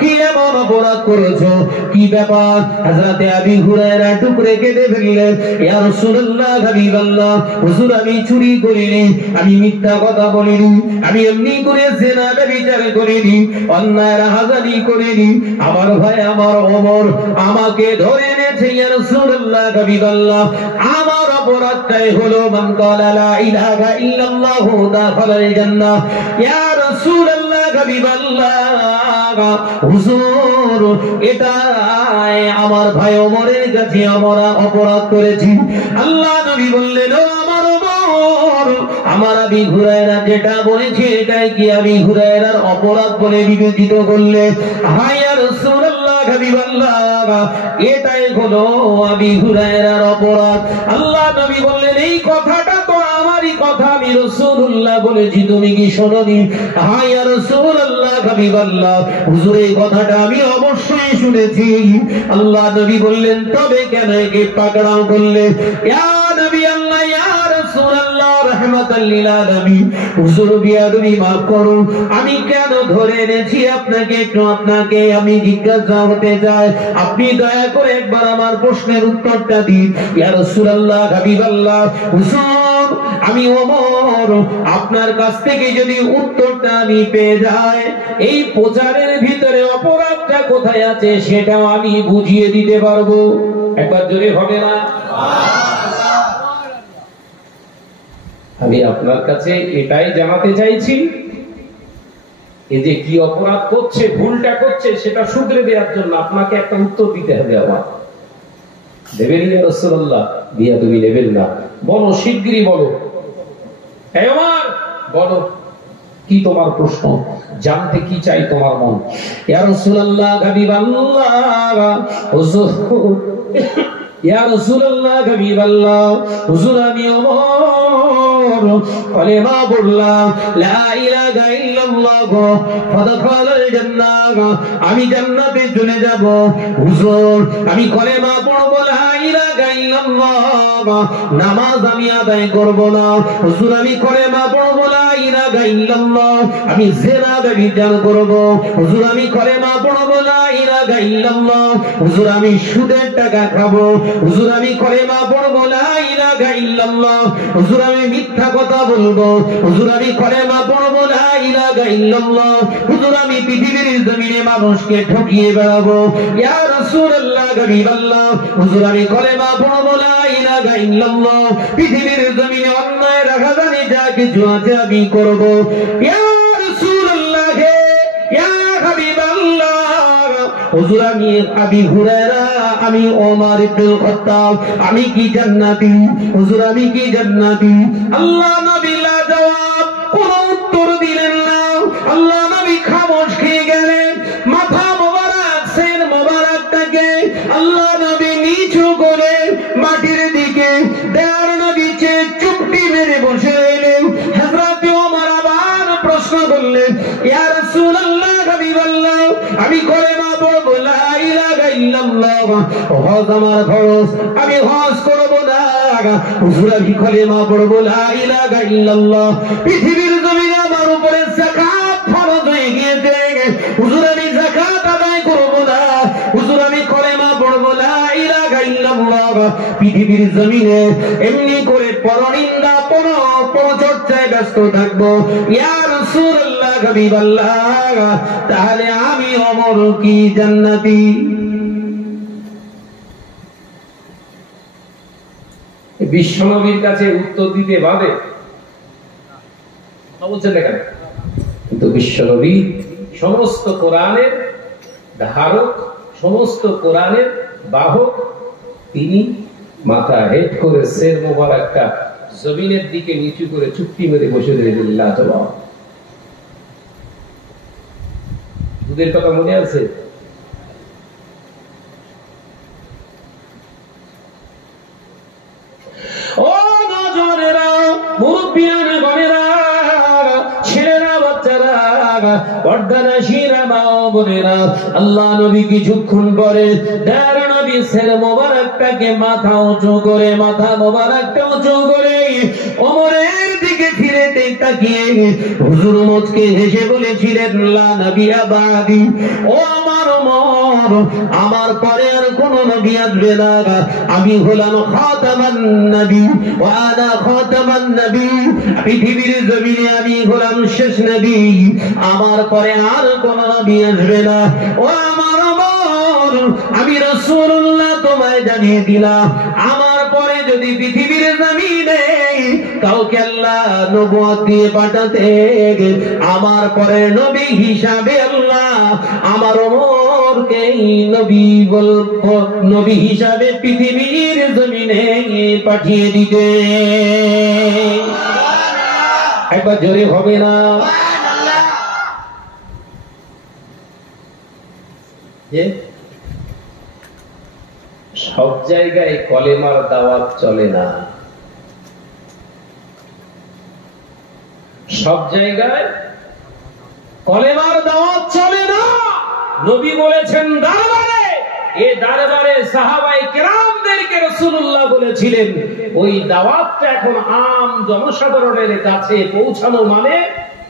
কি এমন অপরাধ করেছো, কি ব্যাপার? হযরতে আবি হুরায়রা টুকরে কেঁদে ফেললেন, ইয়া রাসূলুল্লাহ, হাবিবাল্লাহ, হুজুর আমি চুরি করিনি, আমি মিথ্যা কথা বলিনি, আমি এমনি করে জিনা ব্যভিচার করিনি, অন্যায় রাহাজানি করিনি, আমার ভাই আমার ওমর আমাকে ধরে এনেছে, ইয়া রাসূলুল্লাহ, হাবিবাল্লাহ, আমার অপরাধটাই হলো মান ক্বালা লা ইলাহা ইল্লাল্লাহু দাখালাল জান্নাহ। ইয়া রাসূলুল্লাহ, হাবিবাল্লাহ, হুজুর এটাই আমার ভাই ওমরের কাছে আমরা অপরাধ করেছি। আল্লাহ নবী বললেন, ও আমার ওমর, আমার আবি হুরায়রা যেটা বলেছে এটাই কি আবি হুরায়রার অপরাধ বলে বিবেচিত করলে? হ্যাঁ ইয়া রাসূলুল্লাহ হাবিবাল্লাহ, এটাই হলো আবি হুরায়রার অপরাধ। আল্লাহ নবী বললেন, এই কথাটা তো আমারই কথা, আমি রাসূলুল্লাহ বলেছি, তুমি কি শোনোনি? হ্যাঁ ইয়া রাসূলুল্লাহ হাবিবাল্লাহ, হুজুর এই কথাটা আমি অবশ্যই শুনেছি। আল্লাহ নবী বললেন, তবে কেন একে পাকড়াও করলে? ইয়া নবী আল্লাহ, ইয়া রাসূলুল্লাহ রাহমাতাল লিল আলামিন, হুজুর বিয়াদবি মাফ করুন, আমি কেন ধরে এনেছি আপনাকে, একটু আপনাকে আমি জিজ্ঞাসা হতে চাই, আপনি দয়া করে একবার আমার প্রশ্নের উত্তরটা দিন। ইয়া রাসূলুল্লাহ হাবিবাল্লাহ, হুজুর আমি ওমর, আপনার কাছ থেকে যদি উত্তরটা আমি পেয়ে যাই, এই প্রচারের ভিতরে অপরাধটা কোথায় আছে সেটাও আমি বুঝিয়ে দিতে পারবো। একবার জোরে হবে না? আমি আপনার কাছে এটাই জানাতে চাইছি, এই যে কি অপরাধ করছে, ভুলটা করছে, সেটা শুধরে দেওয়ার জন্য আপনাকে একটা উত্তর দিতে হবে। আমার দেবেন ইয়া রাসূলুল্লাহ? দিয়া তুমি নেবেন না? বলো, শিগগিরই বলো। এই ওমর, বলো কি তোমার প্রশ্ন, জানতে কি চাই তোমার মন? ইয়া রাসূলুল্লাহ হাবিবাল্লাহ, হুজুর ইয়া রাসূলুল্লাহ হাবিবাল্লাহ, হুজুর আমি ওমর কালেমা পড়লাম, লা ইলাহা ইল্লাল্লাহ ফাদখালাল জান্নাহ, আমি জান্নাতে চলে যাব। হুজুর আমি কালেমা পড়ব, লা ইলাহা ইল্লাল্লাহ, নামাজ আমি আদায় করব না। হুজুর আমি কালেমা পড়ব, লা ইলাহা ইল্লাল্লাহ, আমি জিনা ব্যভিচার করব। হুজুর আমি কালেমা পড়ব, লা ইলাহা ইল্লাল্লাহ, হুজুর আমি সুদের টাকা খাবো। হুজুর আমি কালেমা পড়ব, লা ইলাহা ইল্লাল্লাহ, হুজুর আমি মিথ্যা কথা বলবো। হুজুর আমি কালেমা পড়ব, লা ইলাহা ইল্লাল্লাহ, হুজুর আমি পৃথিবীর জমিনে মানুষকে ঠকিয়ে বেড়াবো। ইয়া রাসূলুল্লাহ হাবিবাল্লাহ, হুজুর আমি কালেমা পড়ব, লা ইলাহা ইল্লাল্লাহ, পৃথিবীর জমিনে অন্যায় রাখাদানি যা কিছু আছে আমি করব। ইয়া রাসূলুল্লাহ, ইয়া হাবিবাল্লাহ, হুজুর আমি আবি হুরায়রা, আমি ওমর ইবনুল খাত্তাব, আমি কি জান্নাতি? হুজুর আমি কি জান্নাতি? আল্লাহ নবী লা জবাব, কোন উত্তর দিলেন না। আল্লাহ নবী খামোশ খেয়ে গেলেন। মাথা মোবারক, সের মোবারকটাকে আল্লাহ নবী নিচু করে মাটির দিকে দেয়ার নবী চেয়ে চুপটি মেরে বসে রইলেন। হযরত ওমর আবার প্রশ্ন করলেন, ইয়া রাসূলুল্লাহ হাবিবাল্লাহ, আমি কালেমা পড়ব, লা ইলাহা ইল্লাল্লাহ, হজ আমার খরচ, আমি হজ করব না। হুজুর আমি কালেমা পড়ব, লা ইলাহা ইল্লাল্লাহ, পৃথিবীর জমিনে আমার উপরে যাকাত ফরজ হয়ে গিয়েছে। হুজুর আমি যাকাত আদায় করব না। হুজুর আমি কালেমা পড়ব, লা ইলাহা ইল্লাল্লাহ, পৃথিবীর জমিনে এমনি করে পরনিন্দা পরচর্চায় ব্যস্ত থাকবো। ইয়া রাসূলুল্লাহ হাবিবাল্লাহ, তাহলে আমি ওমর কি জান্নাতি? বিশ্বনবীর কাছে উত্তর দিতে বাদে বলছেন দেখেন, কিন্তু বিশ্বনবী সমস্ত কোরআনের ধারক, সমস্ত কোরআনের বাহক, তিনি মাথা হেট করে সের মোবারকটা জমিনের দিকে নিচু করে চুপটি মেরে বসে রইলেন। লাজবাব। দুধের কথা মনে আছে? ও নজরেরা, মুরব্বিয়ান গণেরা, ছেলেরা, বাচ্চারা, পর্দানাশীরা, মা ও বোনেরা, আল্লাহ নবী কিছুক্ষণ পরে দয়ার নবী সের মোবারকটাকে মাথা উঁচু করে, মাথা মোবারকটা উঁচু করে ওমরের দিকে ফিরে তাকিয়ে হুজুর মুচকে হেসে বলেছিলেন, লা নবিয়া বাদি, ও আমার ওমর, আমার পরে আর কোন নবী আসবে না। আমি হলাম খাতামান নবী, ওয়া আনা খাতামান নবী, পৃথিবীর জমিনে আমি হলাম শেষ নবী, আমার পরে আর কোন নবী আসবে না। ও আমার ওমর, আমি রাসূলুল্লাহ তোমায় জানিয়ে দিলাম, আমার পরে যদি পৃথিবীর জমিনে কাউকে আল্লাহ নবুয়ত দিয়ে পাঠাতে, আমার পরে নবী হিসাবে আল্লাহ আমার ওমরকে নবী হিসাবে পৃথিবীর জমিনে পাঠিয়ে দিতে। একবার জোরে হবে না? সব জায়গায় কলেমার দাওয়াত চলে না, সব জায়গায় কলেমার দাওয়াত চলে না। নবী বলেছেন দরবারে, এই দরবারে সাহাবায়ে কেরামদেরকে রাসূলুল্লাহ বলেছিলেন ওই দাওয়াতটা এখন আম জনসাধারণের কাছে পৌঁছানো মানে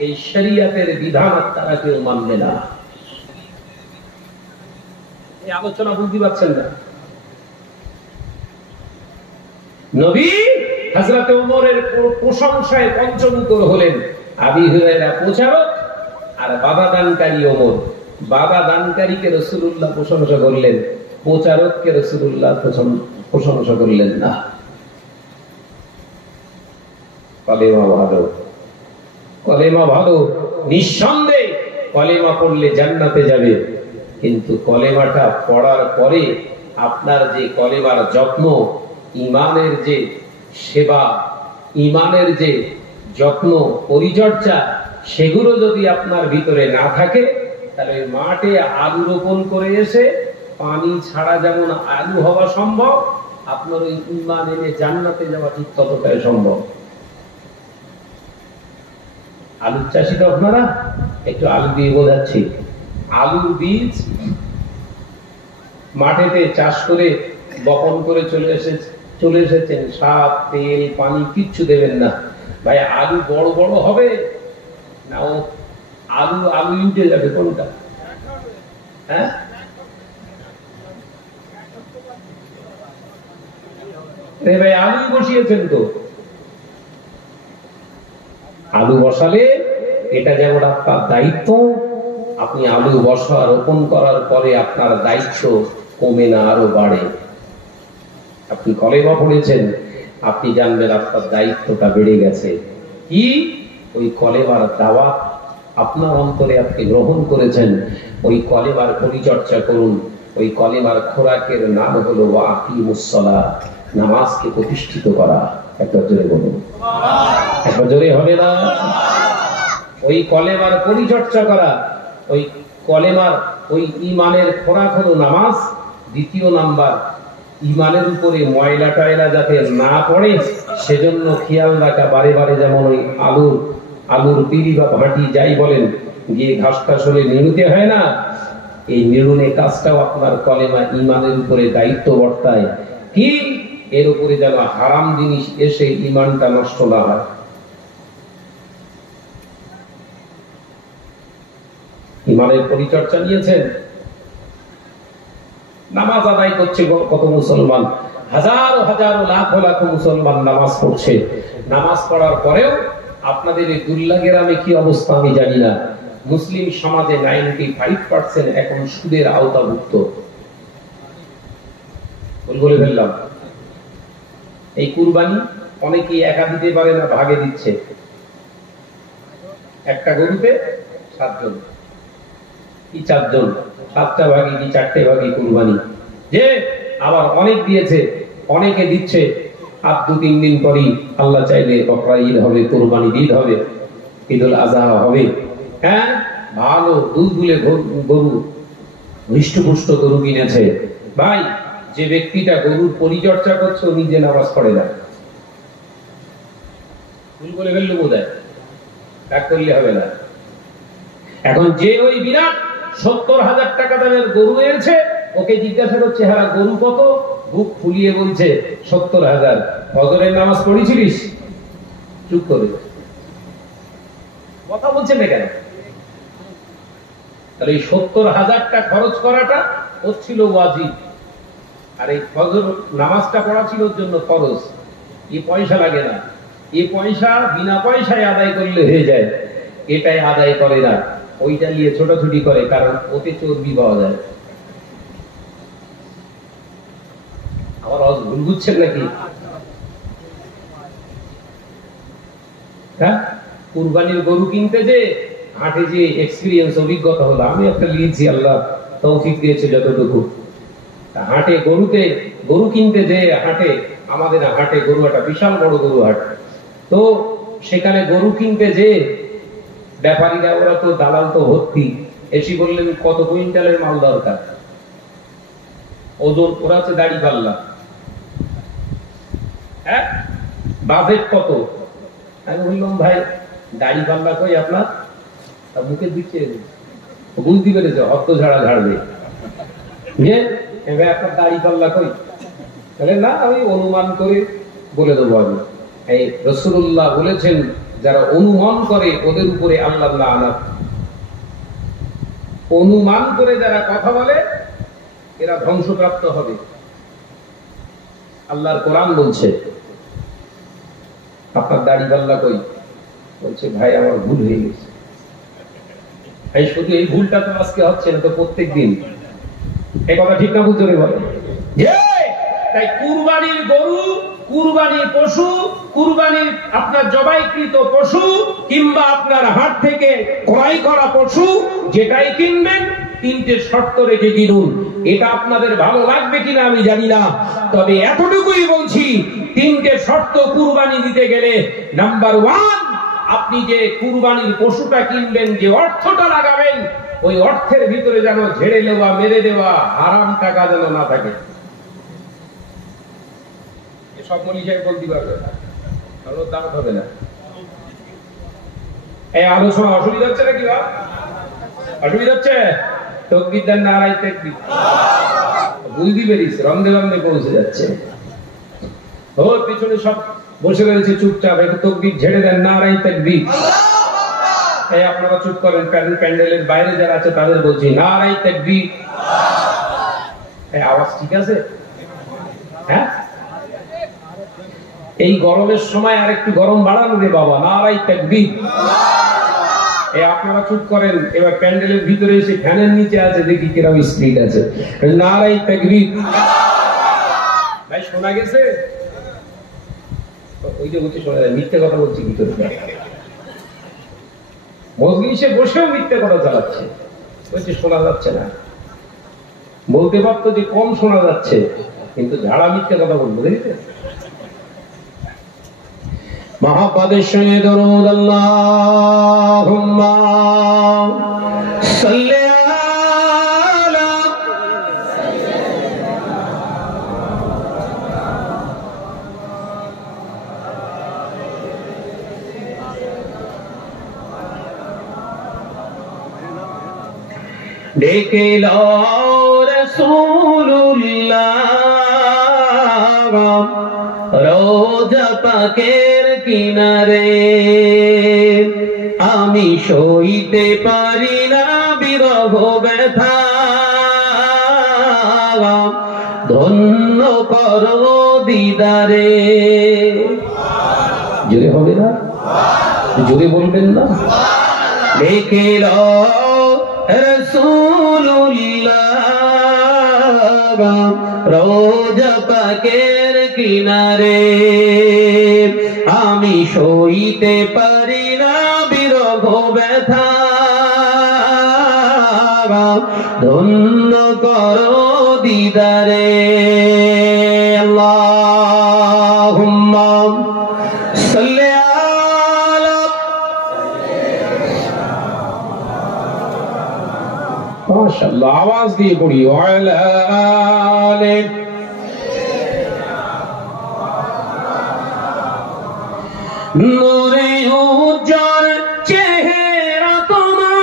এই শরীয়তের বিধান তারা কেউ মানবে না। এই আলোচনা বুঝতে পারছেন না? নবী হযরত ওমরের প্রশংসায় পঞ্চমুখর হলেন। আবু হুরায়রা প্রচারক আর বাধা দানকারী ওমর। বাধা দানকারীকে রাসূলুল্লাহ প্রশংসা করলেন, প্রচারককে রাসূলুল্লাহ প্রশংসা করলেন না। কলেমা ভালো, কলেমা ভালো, নিঃসন্দেহে কলেমা পড়লে জান্নাতে যাবে, কিন্তু কলেমাটা পড়ার পরে আপনার যে কলেমার যত্ন, ইমানের যে সেবা, ইমানের যে যত্ন পরিচর্যা, সেগুলো যদি আপনার ভিতরে না থাকে, তাহলে মাঠে আলু রোপণ করে এসে পানি ছাড়া যেমন আলু হওয়া সম্ভব, আপনার ওই ইমান এনে জান্নাতে যাওয়া ঠিক ততটাই সম্ভব। আলুর চাষি তো আপনারা, একটু আলু দিয়ে বোঝাচ্ছি। আলুর বীজ মাঠেতে চাষ করে বপন করে চলে এসেছেন, সার, তেল, পানি কিচ্ছু দেবেন না। ভাই আলু বড় বড় হবে না ও আলু উঠে যাবে? কোনটা? হ্যাঁ, ভাই আলু বসিয়েছেন তো, আলু বসালে এটা যেমন আপনার দায়িত্ব, আপনি আলু বসা রোপণ করার পরে আপনার দায়িত্ব কমে না, আরো বাড়ে। আপনি কলেমা পড়েছেন, আপনি জানবেন আপনার দায়িত্বটা বেড়ে গেছে। কি? ওই কলেমার দাওয়াত আপনার অন্তরে আপনি গ্রহণ করেছেন, ওই কলেমার পরিচর্যা করুন। ওই কলেমার খোরাকের নাম হলো ওয়াকিমুস সালাত, নামাজকে প্রতিষ্ঠিত করা। একবার জোরে বলুন, একবার জোরে হবে না? ওই কলেমার পরিচর্যা করা, ওই কলেমার ওই ইমানের খোরাক হলো নামাজ। দ্বিতীয় নাম্বার, ইমানের উপরে ময়লা টয়লা যাতে না পড়ে সেজন্য খেয়াল রাখা। বারে বারে যেমন ওই আলুর পিড়ি বা ভাঁটি যাই বলেন, গিয়ে ঘাস টাস হলে নিড়ুতে হয় না, এই নিড়ুনে কাজটাও আপনার কলেমা ইমানের উপরে দায়িত্ব বর্তায়। কি? এর উপরে যেন হারাম জিনিস এসে ইমানটা নষ্ট না হয়। ইমানের পরিচর্যা নিয়েছেন, নামাজ আদায় করছে কত মুসলমান, হাজারো হাজারো লাখো লাখো মুসলমান নামাজ পড়ছে। নামাজ পড়ার পরেও আপনাদের এই দুল্লা গ্রামে কি অবস্থা আমি জানি না, মুসলিম সমাজে 95% এখন সুদের আওতাভুক্ত। বলে ফেললাম। এই কুরবানি অনেকেই একা দিতে পারে না, ভাগে দিচ্ছে। একটা গরুতে 7 জন, কি 4 জন, 7টা ভাগে কি 4টে ভাগে কুরবানি। যে আবার অনেক দিয়েছে, অনেকে দিচ্ছে। আর 2-3 দিন পরই আল্লাহ চাইলে বকরা ঈদ হবে, কুরবানি ঈদ হবে, ঈদুল আজহা হবে। হ্যাঁ, ভালো দুধ দুলে গরু, হৃষ্টপুষ্ট গরু কিনেছে। ভাই, যে ব্যক্তিটা গরুর পরিচর্যা করছে ও নিজে নামাজ পড়ে না। ভুল করে ফেললে বোধহয়, ত্যাগ করলে হবে না। এখন যে ওই বিরাট 70,000 টাকা দামের গরু এনেছে, ওকে জিজ্ঞাসা করছে, হ্যাঁ গরু কত? বুক ফুলিয়ে বলছে 70,000। ফজরের নামাজ পড়েছিলিস? চুপ করে কথা বলছেন না কেন? তাহলে এই 70,000টা খরচ করাটা ওর ছিল ওয়াজিব, আর এই ফজর নামাজটা পড়া ছিল ওর জন্য ফরজ। এই পয়সা লাগে না, এই পয়সা বিনা পয়সায় আদায় করলে হয়ে যায়। এটাই আদায় করে না, ওইটা নিয়ে ছোটাছুটি করে, কারণ ওতে চর্বি পাওয়া যায়। আমার ভুল বুঝছেন নাকি? হ্যাঁ, কুরবানির গরু কিনতে যে হাটে যে এক্সপিরিয়েন্স অভিজ্ঞতা হলো, আমি একটা লিখছি, আল্লাহ তৌফিক দিয়েছে যতটুকু। হাটে গরু কিনতে যে হাটে, আমাদের হাটে গরু হাট, বিশাল বড় গরু হাট, তো সেখানে গরু কিনতে যে ব্যাপারীরা, ওরা তো দালাল তো ভর্তি, এসে বললেন কত কুইন্টালের মাল দরকার, ওজন, ওরা হচ্ছে দাড়ি পাল্লা, হ্যাঁ বাজেট কত। আমি বললাম ভাই দাড়ি পাল্লা কই আপনার, মুখের দিচ্ছে, বুঝতে পেরেছে অর্থ ঝাড়া ঝাড়বে, আপনার দাড়ি পাল্লা কই, তাহলে না আমি অনুমান করে বলে দেবো। আমি এই রাসূলুল্লাহ বলেছেন যারা অনুমান করে ওদের উপরে আল্লাহ লানত। অনুমান করে যারা কথা বলে এরা ধ্বংসপ্রাপ্ত হবে। আল্লাহর কোরআন বলছে আপনার দাড়ি পাল্লা কই, বলছে ভাই আমার ভুল হয়ে গেছে। এই শুধু এই ভুলটা তো আজকে হচ্ছে না, তো প্রত্যেক দিন। এই কথা ঠিক না বুঝতে বলে? তাই কুরবানির গরু, কুরবানির পশু, কুরবানির আপনার জবাইকৃত পশু কিংবা আপনার হাট থেকে ক্রয় করা পশু যেটাই কিনবেন, তিনটে শর্ত রেখে কিনুন। এটা আপনাদের ভালো লাগবে কিনা আমি জানি না, তবে এতটুকুই বলছি, তিনটে শর্ত কুরবানি দিতে গেলে। নাম্বার 1, আপনি যে কুরবানির পশুটা কিনবেন, যে অর্থটা লাগাবেন, ওই অর্থের ভিতরে যেন ঝেড়ে নেওয়া, মেরে দেওয়া হারাম টাকা যেন না থাকে। সব মনীষাই বলতে পারবে না, কারণ দাম হবে না। এই আলোচনা অসুবিধা হচ্ছে নাকি? বা অসুবিধা হচ্ছে? তাকবীর দেন, নারায়ে তাকবীর। বুঝতে পেরেছি, রন্ধে রন্ধে পৌঁছে যাচ্ছে। ওর পিছনে সব বসে রয়েছে চুপচাপ, একটু তাকবীর ঝেড়ে দেন, নারায়ে তাকবীর। এই আপনারা চুপ করেন, প্যান্ডেলের বাইরে যারা আছে তাদের বলছি নারায়ে তাকবীর। এই আওয়াজ ঠিক আছে? হ্যাঁ, এই গরমের সময় আর একটু গরম বাড়ানো রে বাবা, নারায়ে তাকবীর। এই আপনারা চুপ করেন, এবার প্যান্ডেলের ভিতরে এসে ফ্যানের নিচে আছে, দেখি কিরকম স্পিড আছে, নারায়ে তাকবীর। ভাই শোনা গেছে? ওই যে বলছি শোনা যায়, মিথ্যে কথা বলছি কি করে? মজলিসে বসেও মিথ্যে কথা চালাচ্ছে, বলছে শোনা যাচ্ছে না। বলতে পারতো যে কম শোনা যাচ্ছে, কিন্তু ঝাড়া মিথ্যে কথা বলবো, দেখতে। মহাপাদের সঙ্গে দরুদ, আল্লাহুম্মা সাল্লি আলা ডেকে লও রাসূলুল্লাহ রোজা পাকের কিনারে, আমি সইতে পারি না বিরহ ব্যথা, ধন্য করো দিদারে। জোরে হবে না? জোরে বলবেন না? ডেকে লও রাসূলুল্লাহ রোজা পাকের কিনারে, আমি সইতে পারি না বিরহ ব্যথা, ধন্য করো দিদারে। আল্লাহুম্মা সাল্লি আলা, মাশাআল্লাহ, আওয়াজ দিয়ে পড়ি, ওয়ালা আলে নূরে উজ্জ্বল চেহারা তোমার,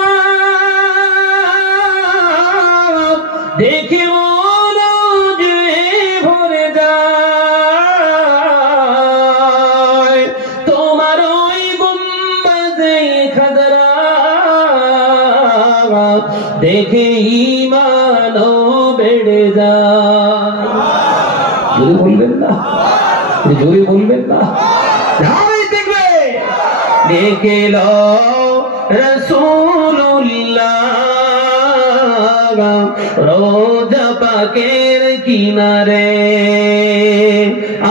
দেখে মন ভরে যায়, তোমার ওই গুম্বাজে খাজরা দেখে ঈমান বেড়ে যায়। জোরে বলবেন না? জোরে বলবেন না? ডেকে লও রাসূলুল্লাহ রোজা পাকের কিনারে,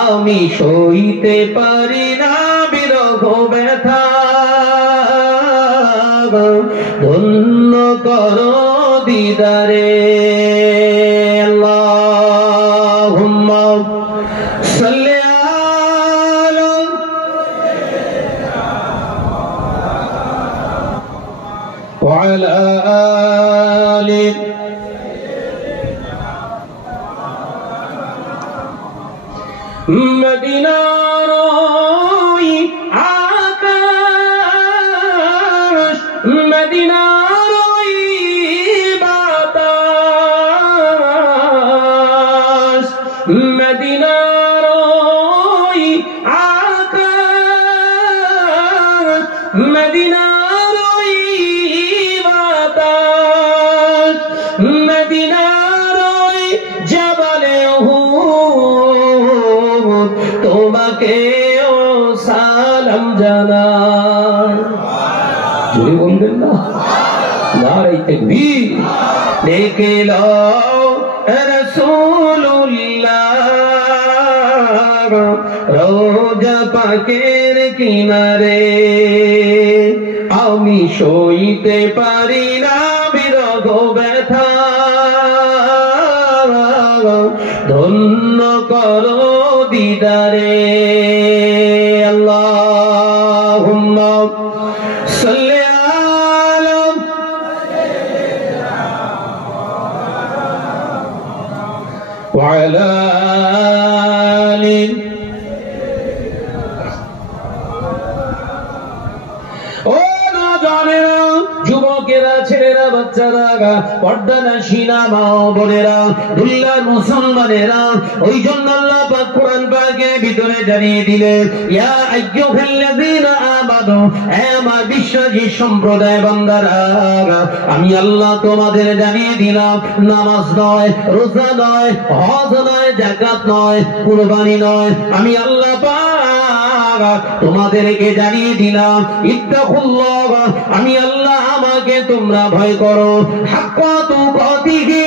আমি সইতে পারি না বিরহ ব্যথা, ধন্য করো দিদারে আল্লাহুম্মা সাল্লি আলা ওয়া আলা আলি মদিনার ওই আকাশ মদিনার ওই বাতাস মদিনার ওই আকাশ মদিনার ওই বাতাস মদিনার ওই জবালে তোমাকে ও সালাম জানাই জোরে বলবেন না নারে তাকবীর দেখে লও রাসূলুল্লাহ রওজা পাকের কিনারে আমি সইতে পারি না বিরহ ব্যথা ধন্য করো দিদারে আল্লাহুম্মা সাল্লি আলা ওয়া আলা আলি ও নওজওয়ানেরা যুবকেরা ছেলেরা বাচ্চারা পর্দানাশীনা মা বোনেরা দুল্লার মুসলমানেরা ওই জন্য আল্লাহ পাক কোরআন পাকের ভিতরে জানিয়ে দিলেন ইয়া আইয়ুহাল্লাযীনা আমানু হে আমার বিশ্বাসী সম্প্রদায় বান্দারা আমি আল্লাহ তোমাদের জানিয়ে দিলাম নামাজ নয় রোজা নয় হজ নয় যাকাত নয় কুরবানি নয় আমি আল্লাহ পাক তোমাদেরকে জানিয়ে দিলাম ইত্তাকুল্লাহ আমি আল্লাহ আমাকে তোমরা ভয় করো হাক্কা তুকাতিহি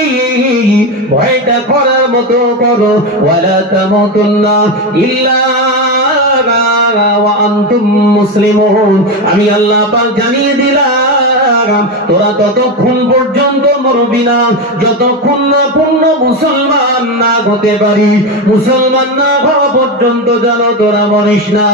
ভয়টা করার মতো করো ওয়ালা তামুতুন্না ইল্লা ওয়া আনতুম মুসলিমুন আমি আল্লাহ পাক জানিয়ে দিলাম তোরা ততক্ষণ পর্যন্ত মরবি না যতক্ষণ না পূর্ণ মুসলমান না হতে পারি মুসলমান না হওয়া পর্যন্ত যেন তোরা মরিস না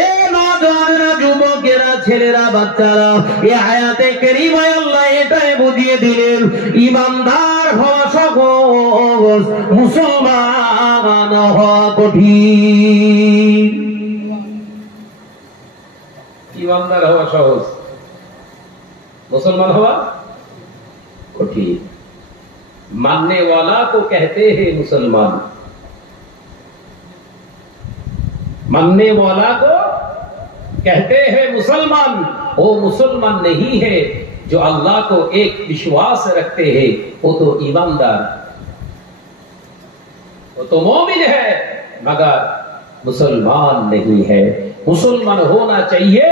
এ নওজওয়ানেরা যুবকেরা ছেলেরা বাচ্চারা এই আয়াতে কারিমায় আল্লাহ এটাই বুঝিয়ে দিলেন ঈমানদার হওয়া সহজ মুসলমান হওয়া কঠিন ईमानदार हवा सहज मुसलमान हवा कठिन मानने वाला को कहते हैं मुसलमान मानने वाला को कहते हैं मुसलमान वो मुसलमान नहीं है जो अल्लाह को एक विश्वास रखते हैं वो तो ईमानदार वो तो मोमिन है मगर मुसलमान नहीं है मुसलमान होना चाहिए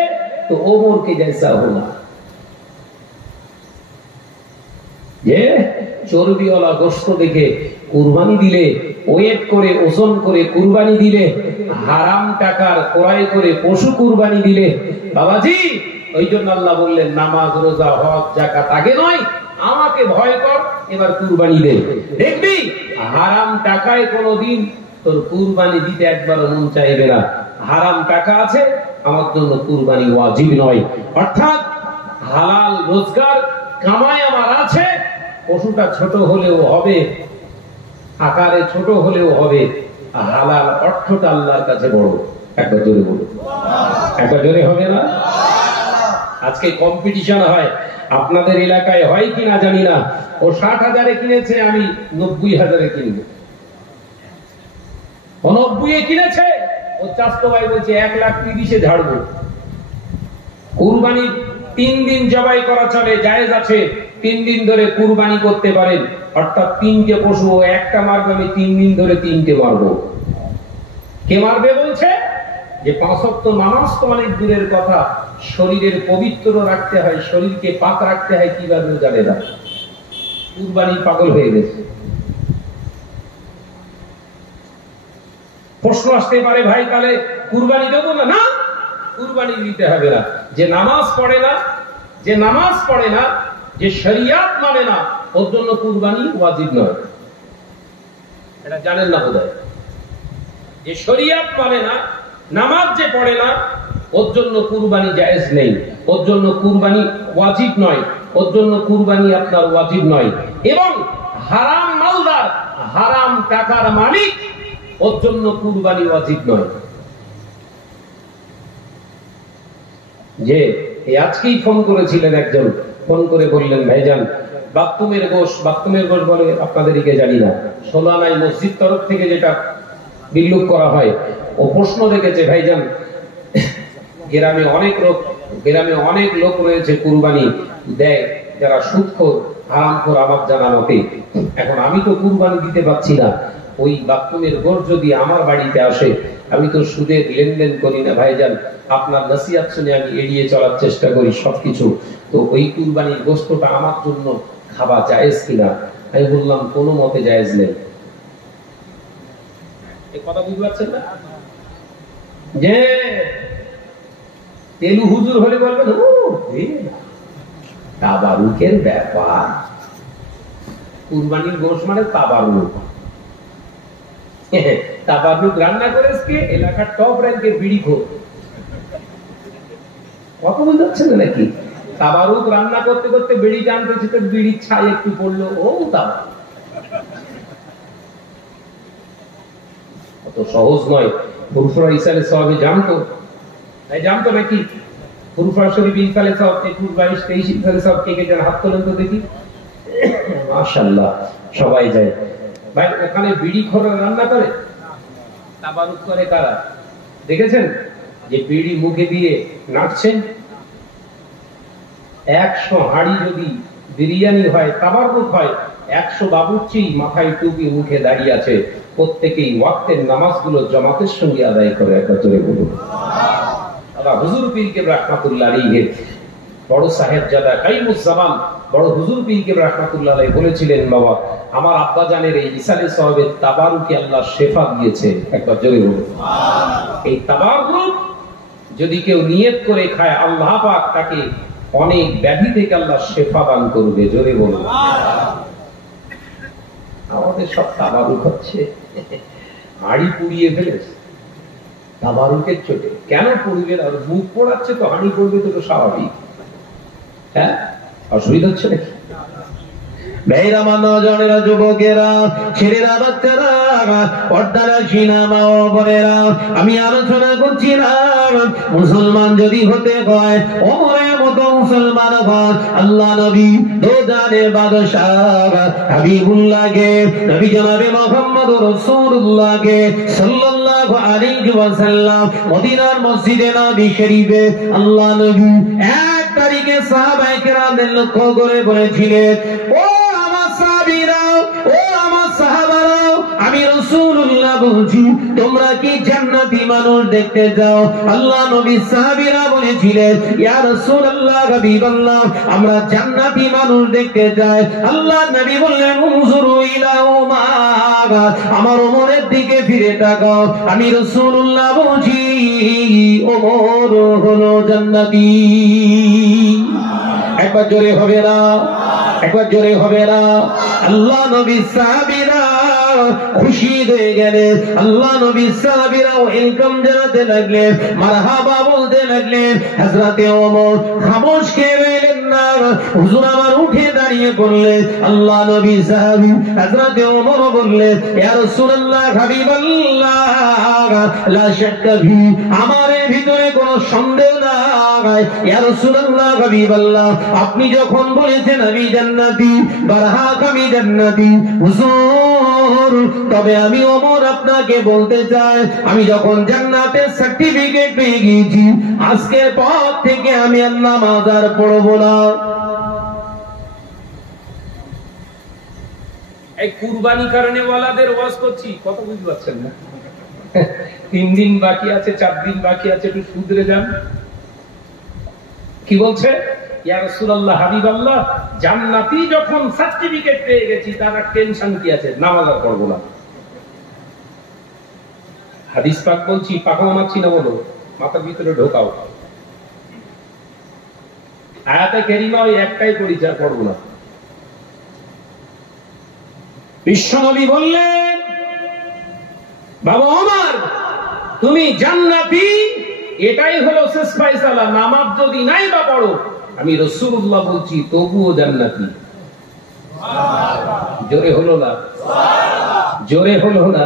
तो उमर के जैसा होना ये चर्बी वाला गोश्त देखे कुरबानी दिले ওয়েট করে ওজন করে কুরবানি দিলে হারাম টাকার ক্রয় করে পশু কুরবানি দিলে বাবাজি ওই জন্য আল্লাহ বললেন নামাজ রোজা হজ যাকাত আগে নয় আমাকে ভয় কর এবার কুরবানি দে দেখবি হারাম টাকায় কোনোদিন তোর কুরবানি দিতে একবার মন চাইবে না হারাম টাকা আছে আমার জন্য কুরবানি ওয়াজিব নয় অর্থাৎ হালাল রোজগার কামাই আমার আছে পশুটা ছোট হলেও হবে আকারে ছোট হলেও হবে হালাল অর্থটা আল্লাহর কাছে বড় একবার জোরে বলুন একবার জোরে হবে না আজকে কম্পিটিশন হয় আপনাদের এলাকায় হয় কিনা জানি না ও ৬০,০০০-এ কিনেছে আমি ৯০,০০০-এ কিনবো ৯০-এ কিনেছে ও চাস্তো ভাই বলছে ১,৩০,০০০-এ ঝাড়বো কুরবানি ৩ দিন জবাই করা চলে জায়েজ আছে ৩ দিন ধরে কুরবানি করতে পারেন অর্থাৎ ৩টে পশু একটা মারবে আমি ৩ দিন ধরে ৩টে মারবো কে মারবে বলছে যে ৫ ওয়াক্ত নামাজ তো অনেক দূরের কথা শরীরের পবিত্র রাখতে হয় শরীরকে পাক রাখতে হয় কিভাবে জানে না কুরবানি পাগল হয়ে গেছে প্রশ্ন আসতে পারে ভাই তাহলে কুরবানি দেবো না না কুরবানি দিতে হবে না যে নামাজ পড়ে না যে নামাজ পড়ে না, যে শরিয়াত মানে না, ওর জন্য কুরবানি ওয়াজিব নয়। এটা জানেন না বোধহয়। যে শরিয়াত মানে না, নামাজ যে পড়ে না, ওর জন্য কুরবানি জায়েজ নেই, ওর জন্য কুরবানি ওয়াজিব নয়, ওর জন্য কুরবানি আপনার ওয়াজিব নয়। এবং হারাম মালদার, হারাম টাকার মালিক, ওর জন্য কুরবানি ওয়াজিব নয়। যে আজকেই ফোন করেছিলেন একজন, ফোন করে বললেন ভাইজান বাথরুমের গোশ বলে আপনাদেরকে জানি না, সোলানাই মসজিদ তরফ থেকে যেটা বিল্লুপ করা হয়, ও প্রশ্ন রেখেছে ভাইজান গ্রামে অনেক লোক রয়েছে কুরবানি দেয় যারা সুদখোর হারামখোর আমার জানা মতে। এখন আমি তো কুরবানি দিতে পারছি না, ওই বাথরুমের গোশ যদি আমার বাড়িতে আসে, আমি তো সুদের লেনদেন করি না ভাইজান, আপনার নসিহত শুনে আমি এড়িয়ে চলার চেষ্টা করি সবকিছু, তো ওই কুরবানির গোশতটা আমার জন্য খাওয়া জায়েজ কিনা? আমি বললাম কোনো মতে জায়েজ নেই। এই কথা বুঝতে পারছেন না? যে তেলু হুজুর হলে বলবেন ও তাবারুকের ব্যাপার, কুরবানির গোশ মানে তাবারুক। তাবারুক রান্না করে এলাকার টপ র্যাঙ্কের বিড়ি খোর। কথা বলতে পারছেন না নাকি? তাবারুক রান্না করতে করতে বিড়ি টানতেছে, তো বিড়ির ছাই একটু পড়লো, ও তাবারুক। অত সহজ নয়। ফুরফুরা ইসালে সওয়াবে জানতো নাকি? ফুরফুরা শরীফ ইসালে সওয়াব 21, 22, 23 ইসালে সওয়াব কে যেন হাত তোলেন তো দেখি। মাশাআল্লাহ সবাই যায় ভাই। ওখানে বিড়ি খোররা রান্না করে, তাবারুক করে কারা দেখেছেন? যে বিড়ি মুখে দিয়ে নাচছেন। 100 হাড়ি যদি বিরিয়ানি হয়, তাবারুক হয়, 100 বাবুর্চি মাথায় টুপি মুখে দাঁড়িয়ে আছে, প্রত্যেকেই ওয়াক্তের নামাজগুলো জামাতের সঙ্গে আদায় করে। একত্রে বলুন আল্লাহ। হুজুর পীর কেবলা রাহমাতুল্লাহ আলাইহি, বড় সাহেবজাদা কাইমুজ্জামান বড় হুজুর পীর কেবলা রাহমাতুল্লাহ আলাইহি বলেছিলেন, বাবা আমার আব্বা জানের এই ইসালে সওয়াবের তাবারুকে আল্লাহ শেফা দিয়েছে। একবার জোরে বলুন সুবহানাল্লাহ। এই তাবারুক যদি কেউ নিয়ত করে খায়, আল্লাহ পাক তাকে অনেক ব্যাধি থেকে আল্লাহ শেফা দান করবে। জোরে বলুন সুবহানাল্লাহ। আমাদের সব তাবারুক হচ্ছে, হাড়ি পুড়িয়ে ফেলেছে তাবারুকের চোটে। কেন পড়বে? আর মুখ পোড়াচ্ছে তো, হাড়ি পড়বে তো স্বাভাবিক। হ্যাঁ, অসুবিধা হচ্ছে নাকি? মেয়েরা, নজনেরা, যুবকেরা, ছেলেরা, বাচ্চারা, পর্দারা, সিনেমা ও বোনেরা, আমি আলোচনা করছিলাম মুসলমান যদি হতে হয়, ওমরের মতো মুসলমান হন। আল্লাহ নবী দোজানের বাদশাহ হাবিবুল্লাহকে, নবী জনাবে মুহাম্মদ রাসূলুল্লাহকে সাল্লাল্লাহু আলাইহি ওয়াসাল্লাম মদিনার মসজিদে নবী শরীফে আল্লাহ নবী 1 তারিখে সাহাবায়ে কেরামদের লক্ষ্য করে বলেছিলেন, ও আমার সাহাবীরা, ও আমার সাহাবারা, আমি রাসূলুল্লাহ বলছি, তোমরা কি জান্নাতি মানুষ দেখতে যাও? আল্লাহ নবী সাহাবীরা বলেছিলেন, ইয়া রাসূলুল্লাহ, হাবিবাল্লাহ, আমরা জান্নাতি মানুষ দেখতে যাই। আল্লাহ নবী বললেন, উনজুরু ইলা উমার, আমার ওমরের দিকে ফিরে তাকাও। আমি রাসূলুল্লাহ বলছি, ওমর হলো জান্নাতি। একবার জোরে হবে না? একবার জোরে হবে না? আল্লাহ নবী সাহাবীরা খুশি হয়ে গেলেন। আল্লাহ নবী সাহাবীরা ওয়েলকাম জানাতে লাগলেন, মারহাবা বলতে লাগলেন। হযরতে ওমর খামোশ খেয়ে রইলেন না। হুজুর আমার উঠে দাঁড়িয়ে বললেন, আল্লাহ নবী সাহাবী হযরতে ওমর বললেন, ইয়া রাসূলুল্লাহ, হাবিবাল্লাহ, লা শাক্কা ফি, আমার ভিতরে কোনো সন্দেহ নাই। ইয়া রাসূলুল্লাহ, হাবিবাল্লাহ, আপনি যখন বলেছেন আমি জান্নাতি, বারহাক আমি জান্নাতি হুজুর, তবে আমি ওমর আপনাকে বলতে চাই, আমি যখন জান্নাতের সার্টিফিকেট পেয়ে গেছি, আজকের পর থেকে আমি আর নামাজ আর পড়বো না। এই কুরবানি কারণে ওয়ালাদের ওয়াজ করছি, কত বুঝতে পারছেন না? 3 দিন বাকি আছে, 4 দিন বাকি আছে, একটু শুধরে যান। কি বলছে? ইয়া রাসূলুল্লাহ, হাবিবাল্লাহ, জান্নাতি যখন সার্টিফিকেট পেয়ে গেছি, তার টেনশন কি আছে? নামাজ আর পড়বো না। হাদিস পাক বলছি, পাকা মানাচ্ছি না বলো, মাথার ভিতরে ঢোকাও। আয়াতে কারিমা ওই একটাই পরিচয় করব না। বিশ্বনবী বললেন, বাবা ওমর তুমি জান্নাতি, এটাই হলো শেষ ফয়সালা। নামাজ যদি নাই বা পড়ো, আমি রাসূলুল্লাহ বলছি তবুও জান্নাতি। জোরে হলো না? জোরে হলো না?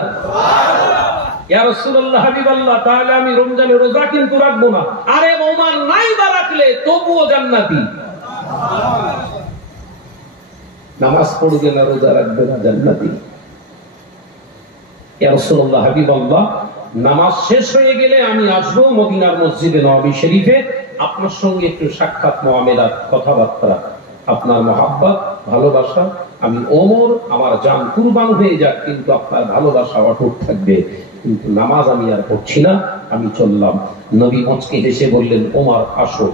ইয়া রাসূলুল্লাহ, হাবিবাল্লাহ, তাহলে আমি রমজানে রোজা কিন্তু রাখবো না। আরে ওমর নাই বা রাখলে তবুও জান্নাতি। নামাজ পড়বে না, রোজা রাখবে না, জান্নাতি। ইয়া রাসূলুল্লাহ, হাবিবাল্লাহ, নামাজ শেষ হয়ে গেলে আমি আসবো মদিনার মসজিদে নববী শরীফে, আপনার সঙ্গে একটু সাক্ষাৎ, মুআমালাত, কথাবার্তা, আপনার মহাব্বত, ভালোবাসা। আমি ওমর, আমার জান কুরবান হয়ে যাক, কিন্তু আপনার ভালোবাসা অটুট থাকবে। কিন্তু নামাজ আমি আর পড়ছি না, আমি চললাম। নবী মুচকি হেসে বললেন, ওমর আসো,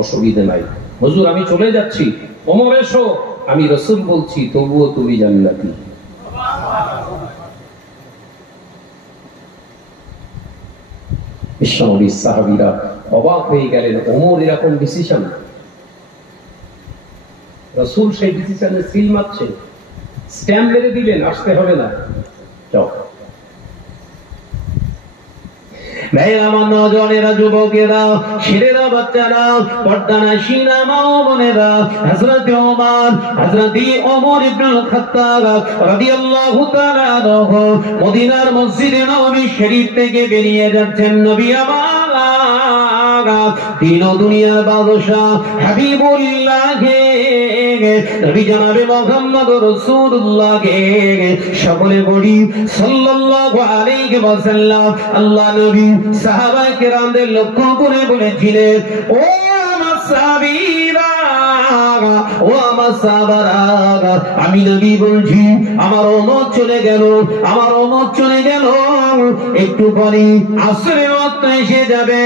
অসুবিধা নাই। হুজুর আমি চলে যাচ্ছি। ওমর এসো, আমি রাসূল বলছি তবুও তুমি জান্নাতি। বিশ্বনবীর সাহাবীরা অবাক হয়ে গেলেন, ওমর এরকম ডিসিশন। রাসূল সেই ডিসিশনে সিল মারছে, স্ট্যাম্প মেরে দিলেন, আসতে হবে না, যাও। আমার নজনেরা, যুবকেরা, ছেলেরা, বাচ্চারা, পর্দানাশীনা মা ও বোনেরা, হযরত ওমর, হযরত ওমর ইবনুল খাত্তাব রাদিয়াল্লাহু তাআলা আনহু মদিনার মসজিদে নববী শরীফ থেকে বেরিয়ে যাচ্ছেন। নবী আমার তিন দুনিয়ার বাদশাহ হাবিবুল্লাহ নবী জনাবে মুহাম্মদ রাসূলুল্লাহ সকলে বলি সাল্লাল্লাহু আলাইহি ওয়াসাল্লাম। আল্লাহ নবী সাহাবায়ে কেরামদের লক্ষ্য করে বলেছিলেন, ও আমার সাহাবীরা, ও আমার সাহাবারা, আমি নবী বলছি আমার ওমর চলে গেল, আমার ওমর চলে গেল, একটু পরে আসরের ওয়াক্ত এসে যাবে।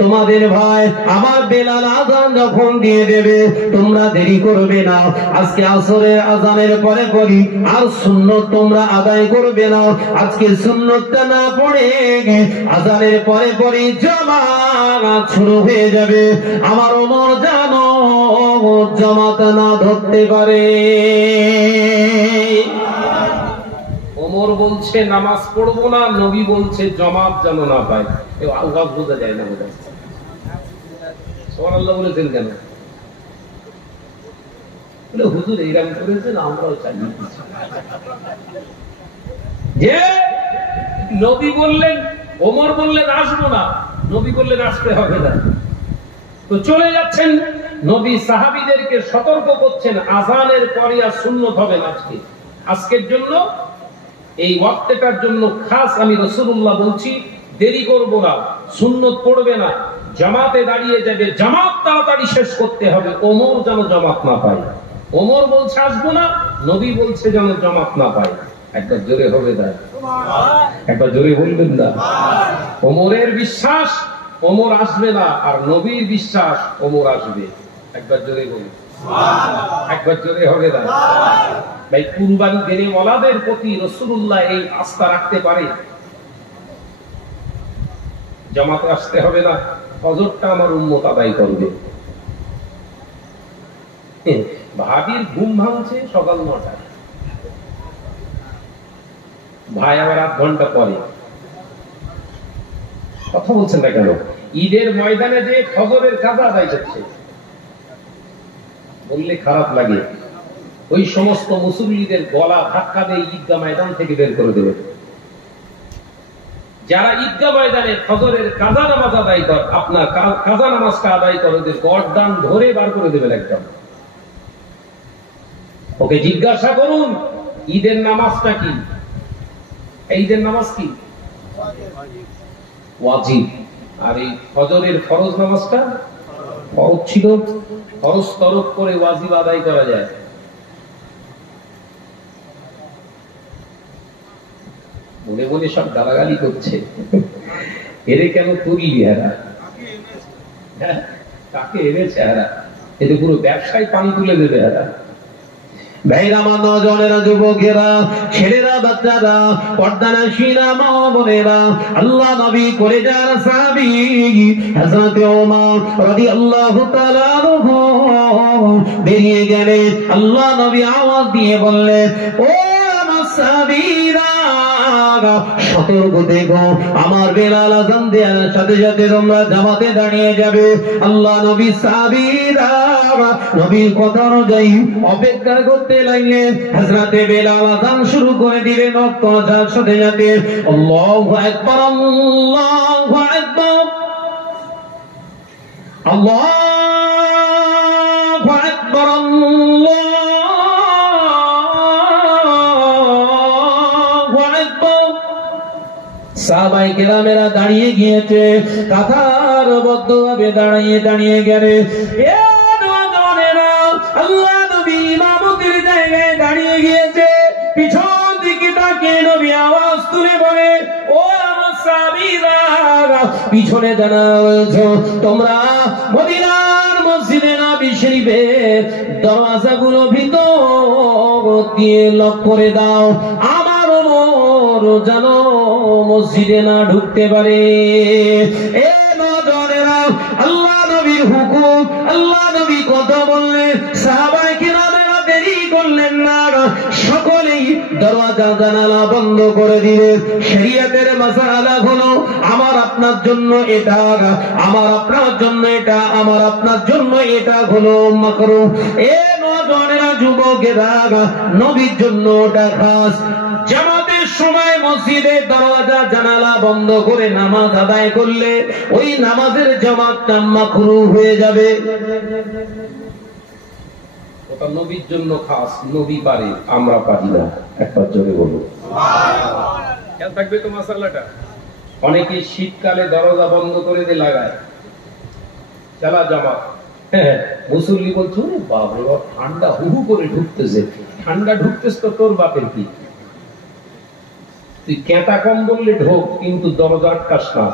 তোমাদের ভাই আমার বেলাল আযান যখন দিয়ে দেবে, তোমরা দেরি করবে না। আজকে আসরের আযানের পরে পরে আর সুন্নত তোমরা আদায় করবে না। আজকে সুন্নতটা না পড়ে আযানের পরে পরে জামাত শুরু হয়ে যাবে। আমার ওমর জানো জামাত না ধরতে পারে। ওমর বলছে নামাজ পড়বো না, নবী বলছে জামাত যেন না পায়। এই আওয়াজ বোঝা যায় না, বোঝা যায়। সুবহানাল্লাহ বলেছেন কেন? বলে হুজুর এইরকম করেছেন, আমরাও চাই। যে নবী বললেন, ওমর বললেন আসবো না, নবী বললেন আসতে হবে না, তো চলে যাচ্ছেন। নবী সাহাবীদেরকে সতর্ক করছেন, আযানের পরে আর সুন্নত হবে না। আজকের জন্য, এই ওয়াক্তটার জন্য খাস আমি রাসূলুল্লাহ বলছি, দেরি করব না, সুন্নত পড়বে না, জামাতে দাঁড়িয়ে যাবে, জামাত তাড়াতাড়ি শেষ করতে হবে। ওমর যেন জামাত না পায়। ওমর বলছে আসবো না, নবী বলছে যেন জামাত না পায়। একবার জোরে হবে না? একবার জোরে বলবেন না? ওমরের বিশ্বাস ওমর আসবে না, আর নবীর বিশ্বাস ওমর আসবে। একবার জোরে বলুন, একবার জোরে হবে না? ভাই, কুরবানি দেনে ওয়ালাদের প্রতি রাসূলুল্লাহ এই আস্থা রাখতে পারে। জামাতে আসতে হবে না, ফজরটা আমার উম্মত আদায় করবে। ভাবির ঘুম ভাঙছে সকাল 9টায়, ভাই আবার 8 ঘন্টা পরে। কথা বলছেন না কেন? ঈদের ময়দানে যে ফজরের কাজা আদায় করছে, বললে খারাপ লাগে। ওই সমস্ত মুসল্লিদের গলা ধাক্কা দিয়ে ঈদগাহ ময়দান থেকে বের করে দেবে। যারা ঈদগাহ ময়দানে ফজরের কাজা নামাজ আদায় করে, আপনার কাজা নামাজটা আদায় করে, ওদের গর্দান ধরে বার করে দেবেন একদম। ওকে জিজ্ঞাসা করুন ঈদের নামাজটা কি? ঈদের নামাজ কি? ওয়াজিব। আর এই ফজরের ফরজ নামাজটা ফরজ ছিল, ফরজ তরক করে ওয়াজিব আদায় করা যায়। মনে মনে সব গালাগালি করছে, এরে কেন তুললি এরা, কাকে এনেছে এরা, এতে পুরো ব্যবসায় পানি তুলে দেবে এরা। ভাইরা, আমার নজনেরা, যুবকেরা, ছেলেরা, বাচ্চারা, পর্দানাশীরা, মা বোনেরা, আল্লাহ নবী করে যার সাহাবী হযরত ওমর রাদিয়াল্লাহু তাআলা আনহু বেরিয়ে গেলেন। আল্লাহ নবী আওয়াজ দিয়ে বললেন, ও আমার সাহাবীরা, সতর্ক দেখো, আমার বেলাল আযান দেওয়ার সাথে সাথে তোমরা জামাতে দাঁড়িয়ে যাবে। আল্লাহ নবী সাহাবীরা নবীর কথা অনুযায়ী অপেক্ষা করতে লাগলেন। হযরতে বেলাল আযান শুরু করে দিলেন। অক্তজার সাথে সাথে আল্লাহু আকবার, আল্লাহু আকবার, আল্লাহু আকবার, আল্লাহু আকবার। সাহাবায়ে কেরামেরা দাঁড়িয়ে গিয়েছে, কাতারবদ্ধভাবে দাঁড়িয়ে গেলে আল্লাহ নবী ইমামতির জায়গায় দাঁড়িয়ে গিয়েছে। পিছন দিকে তাকিয়ে নবী আওয়াজ তুলে বলে, ও আমার সাহাবীরা, পিছনে যারা রয়েছে তোমরা মদিনার মসজিদে নবী শরীফের দরওয়াজাগুলো ভিতর দিয়ে লক করে দাও, আমার ওমর যেন মসজিদে না ঢুকতে পারে। এ নজরেরা, আল্লাহ নবীর হুকুম, আল্লাহ নবী কথা বললেন, সাহাবায়ে কেরামেরা দেরি করলেন না, সকলেই দরওয়াজা জানালা বন্ধ করে দিলেন। শরীয়তের মাসালা হলো আমার আপনার জন্য এটা, আমার আপনার জন্য এটা, আমার আপনার জন্য এটা হলো মাকরুহ। এ নজরেরা, যুবকেরা, নবীর জন্য ওটা খাস। জামাতের সময় মসজিদের দরওয়াজা জানালা বন্ধ করে নামাজ আদায় করলে ওই নামাজের জামাতটা মাকরুহ হয়ে যাবে। ওটা নবীর জন্য খাস, নবী পারে, আমরা পারি না। একবার জোরে বলুন সুবহানাল্লাহ। খেয়াল থাকবে তো মাসালাটা। অনেকে শীতকালে দরজা বন্ধ করে দিয়ে লাগায়, চালা জামাত। মুসল্লি বলছো, বাবা ঠান্ডা হুহু করে ঢুকতেছে। ঠান্ডা ঢুকতেছে তো তোর বাপের কি? তুই কেটা কম বললে ঢোক, কিন্তু দরজা আটকাস না।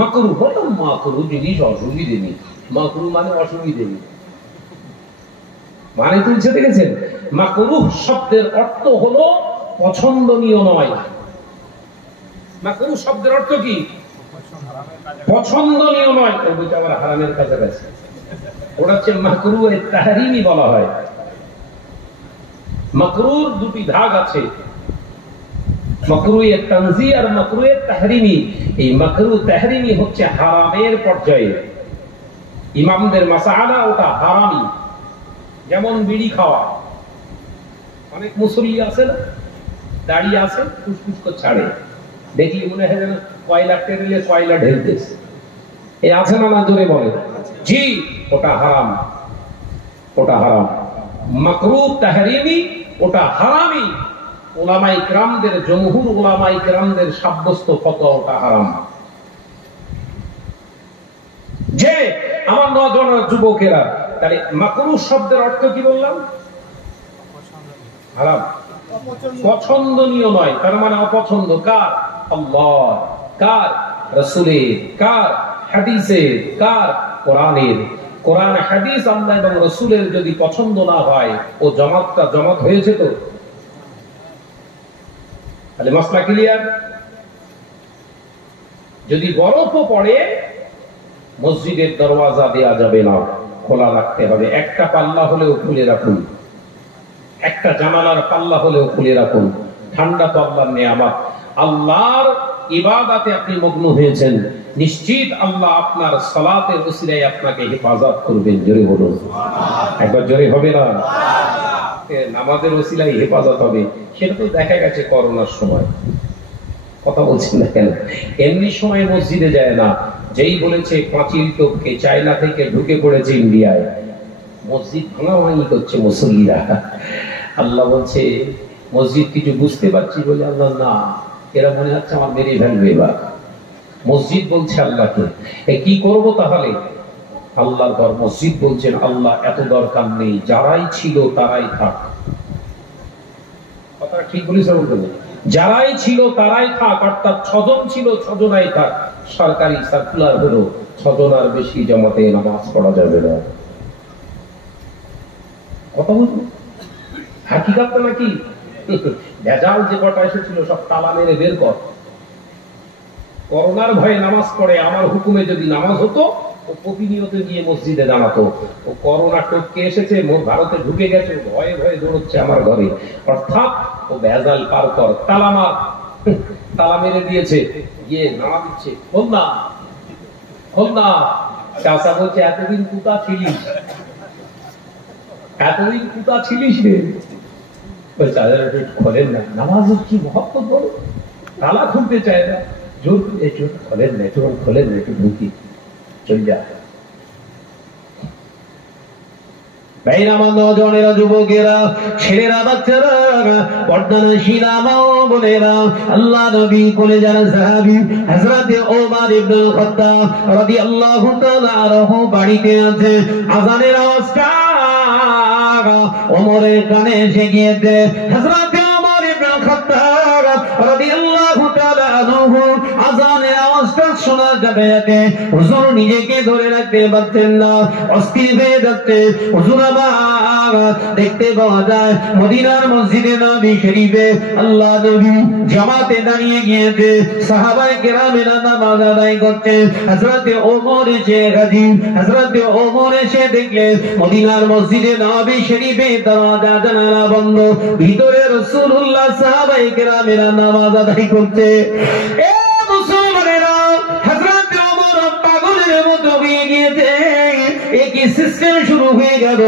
মাকরুহ, বলো মাকরুহ জিনিস অসুবিধে নেই। মাকরুহ মানে অসুবিধে নেই মানে তুলছে, দেখেছেন? মাকরুহ শব্দের অর্থ হলো পছন্দনীয় নয়। মাকরুহ শব্দের অর্থ কি? পছন্দনীয় নয়। ওইটা আবার হারামের কাছাকাছি। ওটা হচ্ছে মাকরুহে তাহরিমি বলা হয়। মাকরুহর দুটি ভাগ আছে, মাকরুহে তানজিহ আর মাকরুহে তাহরিমি। এই মাকরুহ তাহরিমি হচ্ছে হারামের পর্যায়ে। ইমামদের মাসআলা ওটা হারামি। যেমন বিড়ি খাওয়া, অনেক মুসল্লি আছে না, দাঁড়িয়ে আছে, ফুসফুস করে ছাড়ে, দেখি মনে হয় যেন কয়লা টেরেলে কয়লা ঢেলতেছে। এ আছে না? না জোরে বলে। জি, ওটা হারাম, ওটা হারাম। মাকরুহ তাহরিমি ওটা হারামি। উলামায়ে কিরামদের, জমহুর উলামায়ে কিরামদের সাব্যস্ত ফতোয়া ওটা হারাম। যে আমার নজনের যুবকেরা, তাহলে মাকরুহ শব্দের অর্থ কি বললাম? হারাম, পছন্দনীয় নয়। তার মানে অপছন্দ কার? আল্লাহ, কার? রাসূলের, কার? হাদিসের, কার? কোরআনের। কোরআন হাদিস আল্লাহ এবং রাসূলের যদি পছন্দ না হয়, ও জামাতটা জামাত হয়েছে তো? তাহলে মাসলা ক্লিয়ার। যদি বরফও পড়ে, মসজিদের দরওয়াজা দেয়া যাবে না, খোলা রাখতে হবে। একটা পাল্লা হলেও খুলে রাখুন, একটা জানালার পাল্লা হলেও খুলে রাখুন। ঠান্ডা তো আল্লাহর নিয়ামত। আল্লাহর ইবাদতে আপনি মগ্ন হয়েছেন, নিশ্চিত আল্লাহ আপনার সালাতের ওসিলায় আপনাকে হেফাজত করবেন। জোরে বলুন সুবহানাল্লাহ। একবার জোরে হবে না? নামাজের ওসিলায় হেফাজত হবে, সেটা তো দেখা গেছে করোনার সময়। কথা বলছেন না কেন? এমনি সময় মসজিদে যায় না। যেই বলেছে পাঁচিল টপকে চায়না থেকে ঢুকে পড়েছে ইন্ডিয়ায়, মসজিদ ভাঙাভাঙি করছে মুসল্লিরা। আল্লাহ বলছে, মসজিদ কিছু বুঝতে পারছি বলে? আল্লাহ না, এরা মনে হচ্ছে আমার মেরে ফেলবে এবার। মসজিদ বলছে আল্লাহকে, কি করব তাহলে? আল্লাহর ঘর মসজিদ বলছেন, আল্লাহ এত দরকার নেই, যারাই ছিল তারাই থাক। কথা ঠিক বলেছে? যারাই ছিল তারাই থাক, অর্থাৎ 6 জন ছিল 6 জনাই থাক। সরকারি সার্কুলার হলো 6 জন আর বেশি জামাতে নামাজ পড়া যাবে না। কথা বলুন। হাকিকাতটা নাকি ভেজাল যে কটা এসেছিল সব তালা মেরে বের কর। করোনার ভয়ে নামাজ পড়ে, আমার হুকুমে যদি নামাজ হতো ও প্রতিনিয়ত গিয়ে মসজিদে জানাতো। ও করোনা টপকে এসেছে, ভারতে ঢুকে গেছে, ভয়ে ভয়ে দৌড়চ্ছে আমার ঘরে। অর্থাৎ ও ভেজাল পার কর, তালা মার। তালা মেরে দিয়েছে, গিয়ে নামা দিচ্ছে, খোল না খোল না। চাষা বলছে এতদিন কুতা ছিলিস, এতদিন কুতা ছিলিস রে। খোলেন না, নামাজের কি মহত্ব বড়। তালা খুলতে চায় না, জোর একটু খোলেন না, একটু খোলেন না, একটু ঢুকি, চল যা। নজনেরা, যুবকেরা, ছেলেরা, বাচ্চারা, পর্দানশীলা মা ও বোনেরা, আল্লাহ নবী কলেজার সাহাবী হযরত ওমর ইবনে খাত্তাব রাদিয়াল্লাহু তাআলা আনহু বাড়িতে আছে। আযানের আওয়াজটা ওমরের কানে এসে গিয়েছে। হযরত ওমর ইবনে খাত্তাব রাদিয়াল্লাহু তাআলা আনহু আযানের আওয়াজটা শোনার সাথে সাথে হুজুর নিজেকে ধরে রাখতে পারছেন না, অস্থির হয়ে যাচ্ছে। হুজুর আবার দেখতে পাওয়া যায় মদিনার মসজিদে নবী শরীফে আল্লাহ নবী জামাতে দাঁড়িয়ে গিয়েছে, সাহাবায়ে কেরামেরা নামাজ আদায় করছে। হযরত ওমর এসে হাজির। হযরত ওমর এসে দেখলেন মদিনার মসজিদে নবী শরীফে দরজা জানালা বন্ধ, ভিতরে রাসূলুল্লাহ সাহাবায়ে কেরামেরা নামাজ আদায় করছে। এ মুসলমানেরা, হযরত ওমর পাগলের মতো হয়ে গিয়েছে। একই সিস্টেম শুরু হয়ে গেল,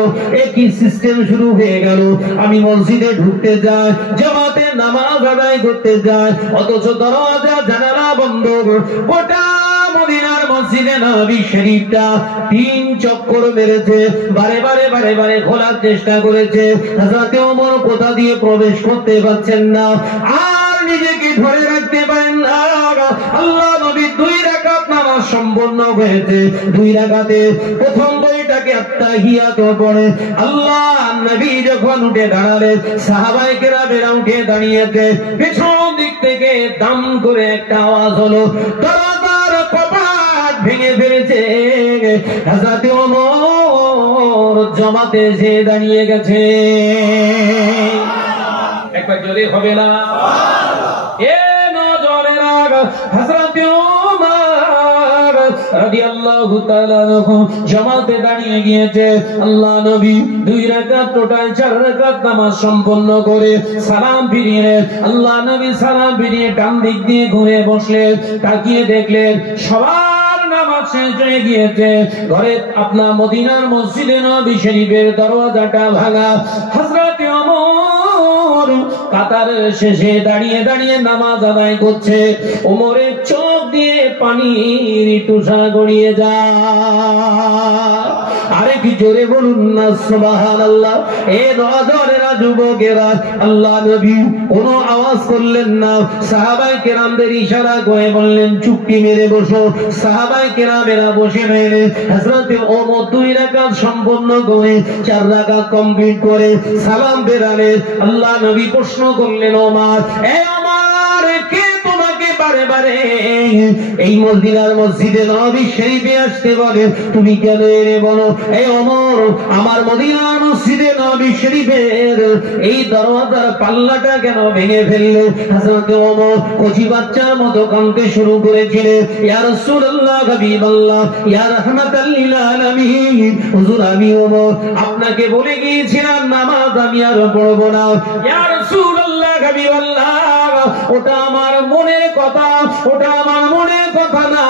একই সিস্টেম শুরু হয়ে গেল। আমি মসজিদে ঢুকতে যাই, জামাতে নামাজ আদায় করতে যাই, অথচ দরজা জানালা বন্ধ। গোটা মদিনার মসজিদে নবী শরীফটা 3 চক্কর মেরেছে, বারে বারে খোলার চেষ্টা করেছে। হযরত ওমর কোথা দিয়ে প্রবেশ করতে পারছেন না, আর নিজেকে ধরে রাখতে পারেন না। আল্লাহ নবী 2 রাকাত নামাজ সম্পন্ন হয়েছে। 2 রাকাতে প্রথম 2টাকে আত্তাহিয়াত পড়ে আল্লাহ নবী যখন উঠে দাঁড়ালেন, সাহাবায়ে কেরামেরা উঠে দাঁড়িয়েছে। পেছন দিক থেকে দাম করে একটা আওয়াজ হলো, দরজার কপাট ভেঙে ফেলেছে। হযরত ওমর জামাতে এসে দাঁড়িয়ে গেছে। একবার জোরে হবে না? এ নজরেরা, হযরত ওমর রাদিয়াল্লাহু তাআলা আনহু জামাতে দাঁড়িয়ে গিয়েছে। আল্লাহ নবী 2 রাকাত, টোটাল 4 রাকাত নামাজ সম্পন্ন করে সালাম ফিরিয়ে, আল্লাহ নবী সালাম ফিরিয়ে ডান দিক দিয়ে ঘুরে বসলেন। তাকিয়ে দেখলেন সবার নামাজ শেষ হয়ে গিয়েছে। ঘরে আপনার মদিনার মসজিদে নবী শরীফের দরজাটা ভাঙা। হযরত ওমর কাতারের শেষে দাঁড়িয়ে দাঁড়িয়ে নামাজ আদায় করছে। ওমরের চোখ দিয়ে পানির টুসা গড়িয়ে যায়। আরে কি জোরে বলুন না সুবহানাল্লাহ। এ নজরেরা, যুবকেরা, আল্লাহ নবী কোনো আওয়াজ করলেন না। সাহাবায়ে কেরামদের ইশারা করে বললেন চুপটি মেরে বসো। সাহাবায়ে কেরামেরা বসে রইলেন। হযরত ওমর 2 রাকাত সম্পন্ন করে 4 রাকাত কমপ্লিট করে সালাম ফেরালেন। আল্লাহ নবী প্রশ্ন করলেন, ওমর, এ ওমর, কে তোমাকে বারে বারে এই মদিনার মসজিদে নবী শরীফে আসতে বলে? তুমি কেন এরে বলো? এ ওমর, আমার মদিনার মসজিদে নবী শরীফের এই দরজার পাল্লাটা কেন ভেঙে ফেললে? হযরত ওমর কচি বাচ্চার মতো কাঁদতে শুরু করেছিলেন। ইয়া রাসূলুল্লাহ, হাবিবাল্লাহ, ইয়া রাহমাতাল লিল আলামিন, হুজুর আমি ওমর আপনাকে বলে গিয়েছিলাম নামাজ আমি আর পড়ব না। ইয়া রাসূলুল্লাহ, হাবিবাল্লাহ, ওটা আমার মনের কথা, ওটা আমার মনের কথা না।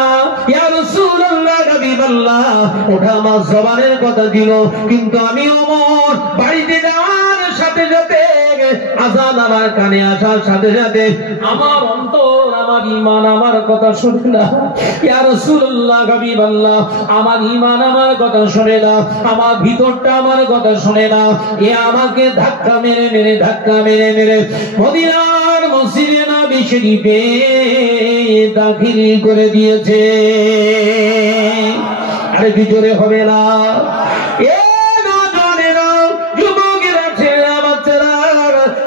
ইয়া রাসূলুল্লাহ, হাবিবাল্লাহ, ওটা আমার জবানের কথা ছিল। কিন্তু আমি ওমর বাড়িতে যাওয়ার সাথে সাথে, আযান আমার কানে আসার সাথে সাথে আমার অন্তর, আমার ঈমান আমার কথা শুনে না। ইয়া রাসূলুল্লাহ, হাবিবাল্লাহ, আমার ঈমান আমার কথা শুনে না, আমার ভিতরটা আমার কথা শুনে না। এ আমাকে ধাক্কা মেরে মদিনার মসজিদে নবী শরীফে দাখিল করে দিয়েছে। আরে ভিতরে হবে না? এ নজরেরা, যুবকেরা, ছেলেরা, বাচ্চারা,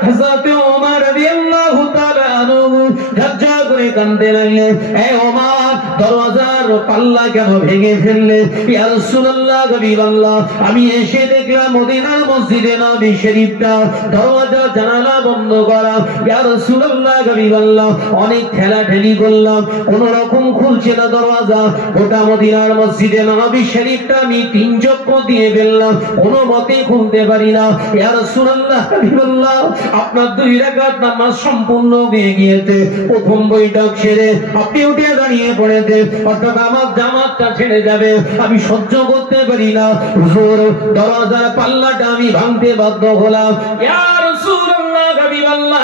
হযরত ওমর রাদিয়াল্লাহু তাআলা আনহু ঝরঝর করে কাঁদতে লাগলেন। এ ওমর, দরজার পাল্লা কেন ভেঙে ফেললে? ইয়া রাসূলুল্লাহ, রাসূলুল্লাহ হাবিবাল্লাহ আমি এসে দেখলাম মদিনার মসজিদে নববী শরীফটা দরজা জানালা বন্ধ করা। ইয়া রাসূলুল্লাহ হাবিবাল্লাহ অনেক ঠেলাঠেলি করলাম, কোন রকম খুলছে না দরজা। গোটা মদিনার মসজিদে নববী শরীফটা আমি 3 চক্কর দিয়ে ফেললাম, কোনো মতে খুলতে পারি না। ইয়া রাসূলুল্লাহ হাবিবাল্লাহ আপনার 2 রাকাত নামাজ সম্পূর্ণ হয়ে গিয়েছে। প্রথম বৈঠক সেরে আপনি উঠে দাঁড়িয়ে পড়েছে, অর্থাৎ আমার জামাতটা ছেড়ে যাবে, আমি সহ্য করতে পারি না। হুজুর দরজার পাল্লাটা আমি ভাঙতে বাধ্য হলাম। ইয়া রাসূলুল্লাহ হাবিবাল্লাহ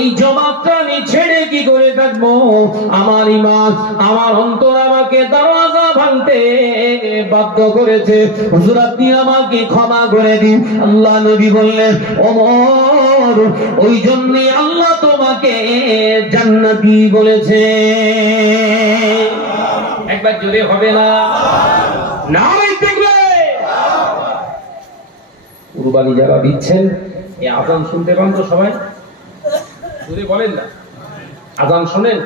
এই জামাতটা আমি ছেড়ে কি করে থাকবো? আমার ঈমান আমার অন্তর আমাকে দরজা ভাঙতে বাধ্য করেছে। হুজুর আপনি আমাকে ক্ষমা করে দিন। আল্লাহ নবী বললেন ওমর ওই জন্যই আল্লাহ তোমাকে জান্নাতি বলেছে। একবার জোরে হবে না? নারে তাকবীর। কুরবানি যারা দিচ্ছেন এই আযান শুনতে পান তো সবাই? জোরে বলেন না, আযান শুনেন।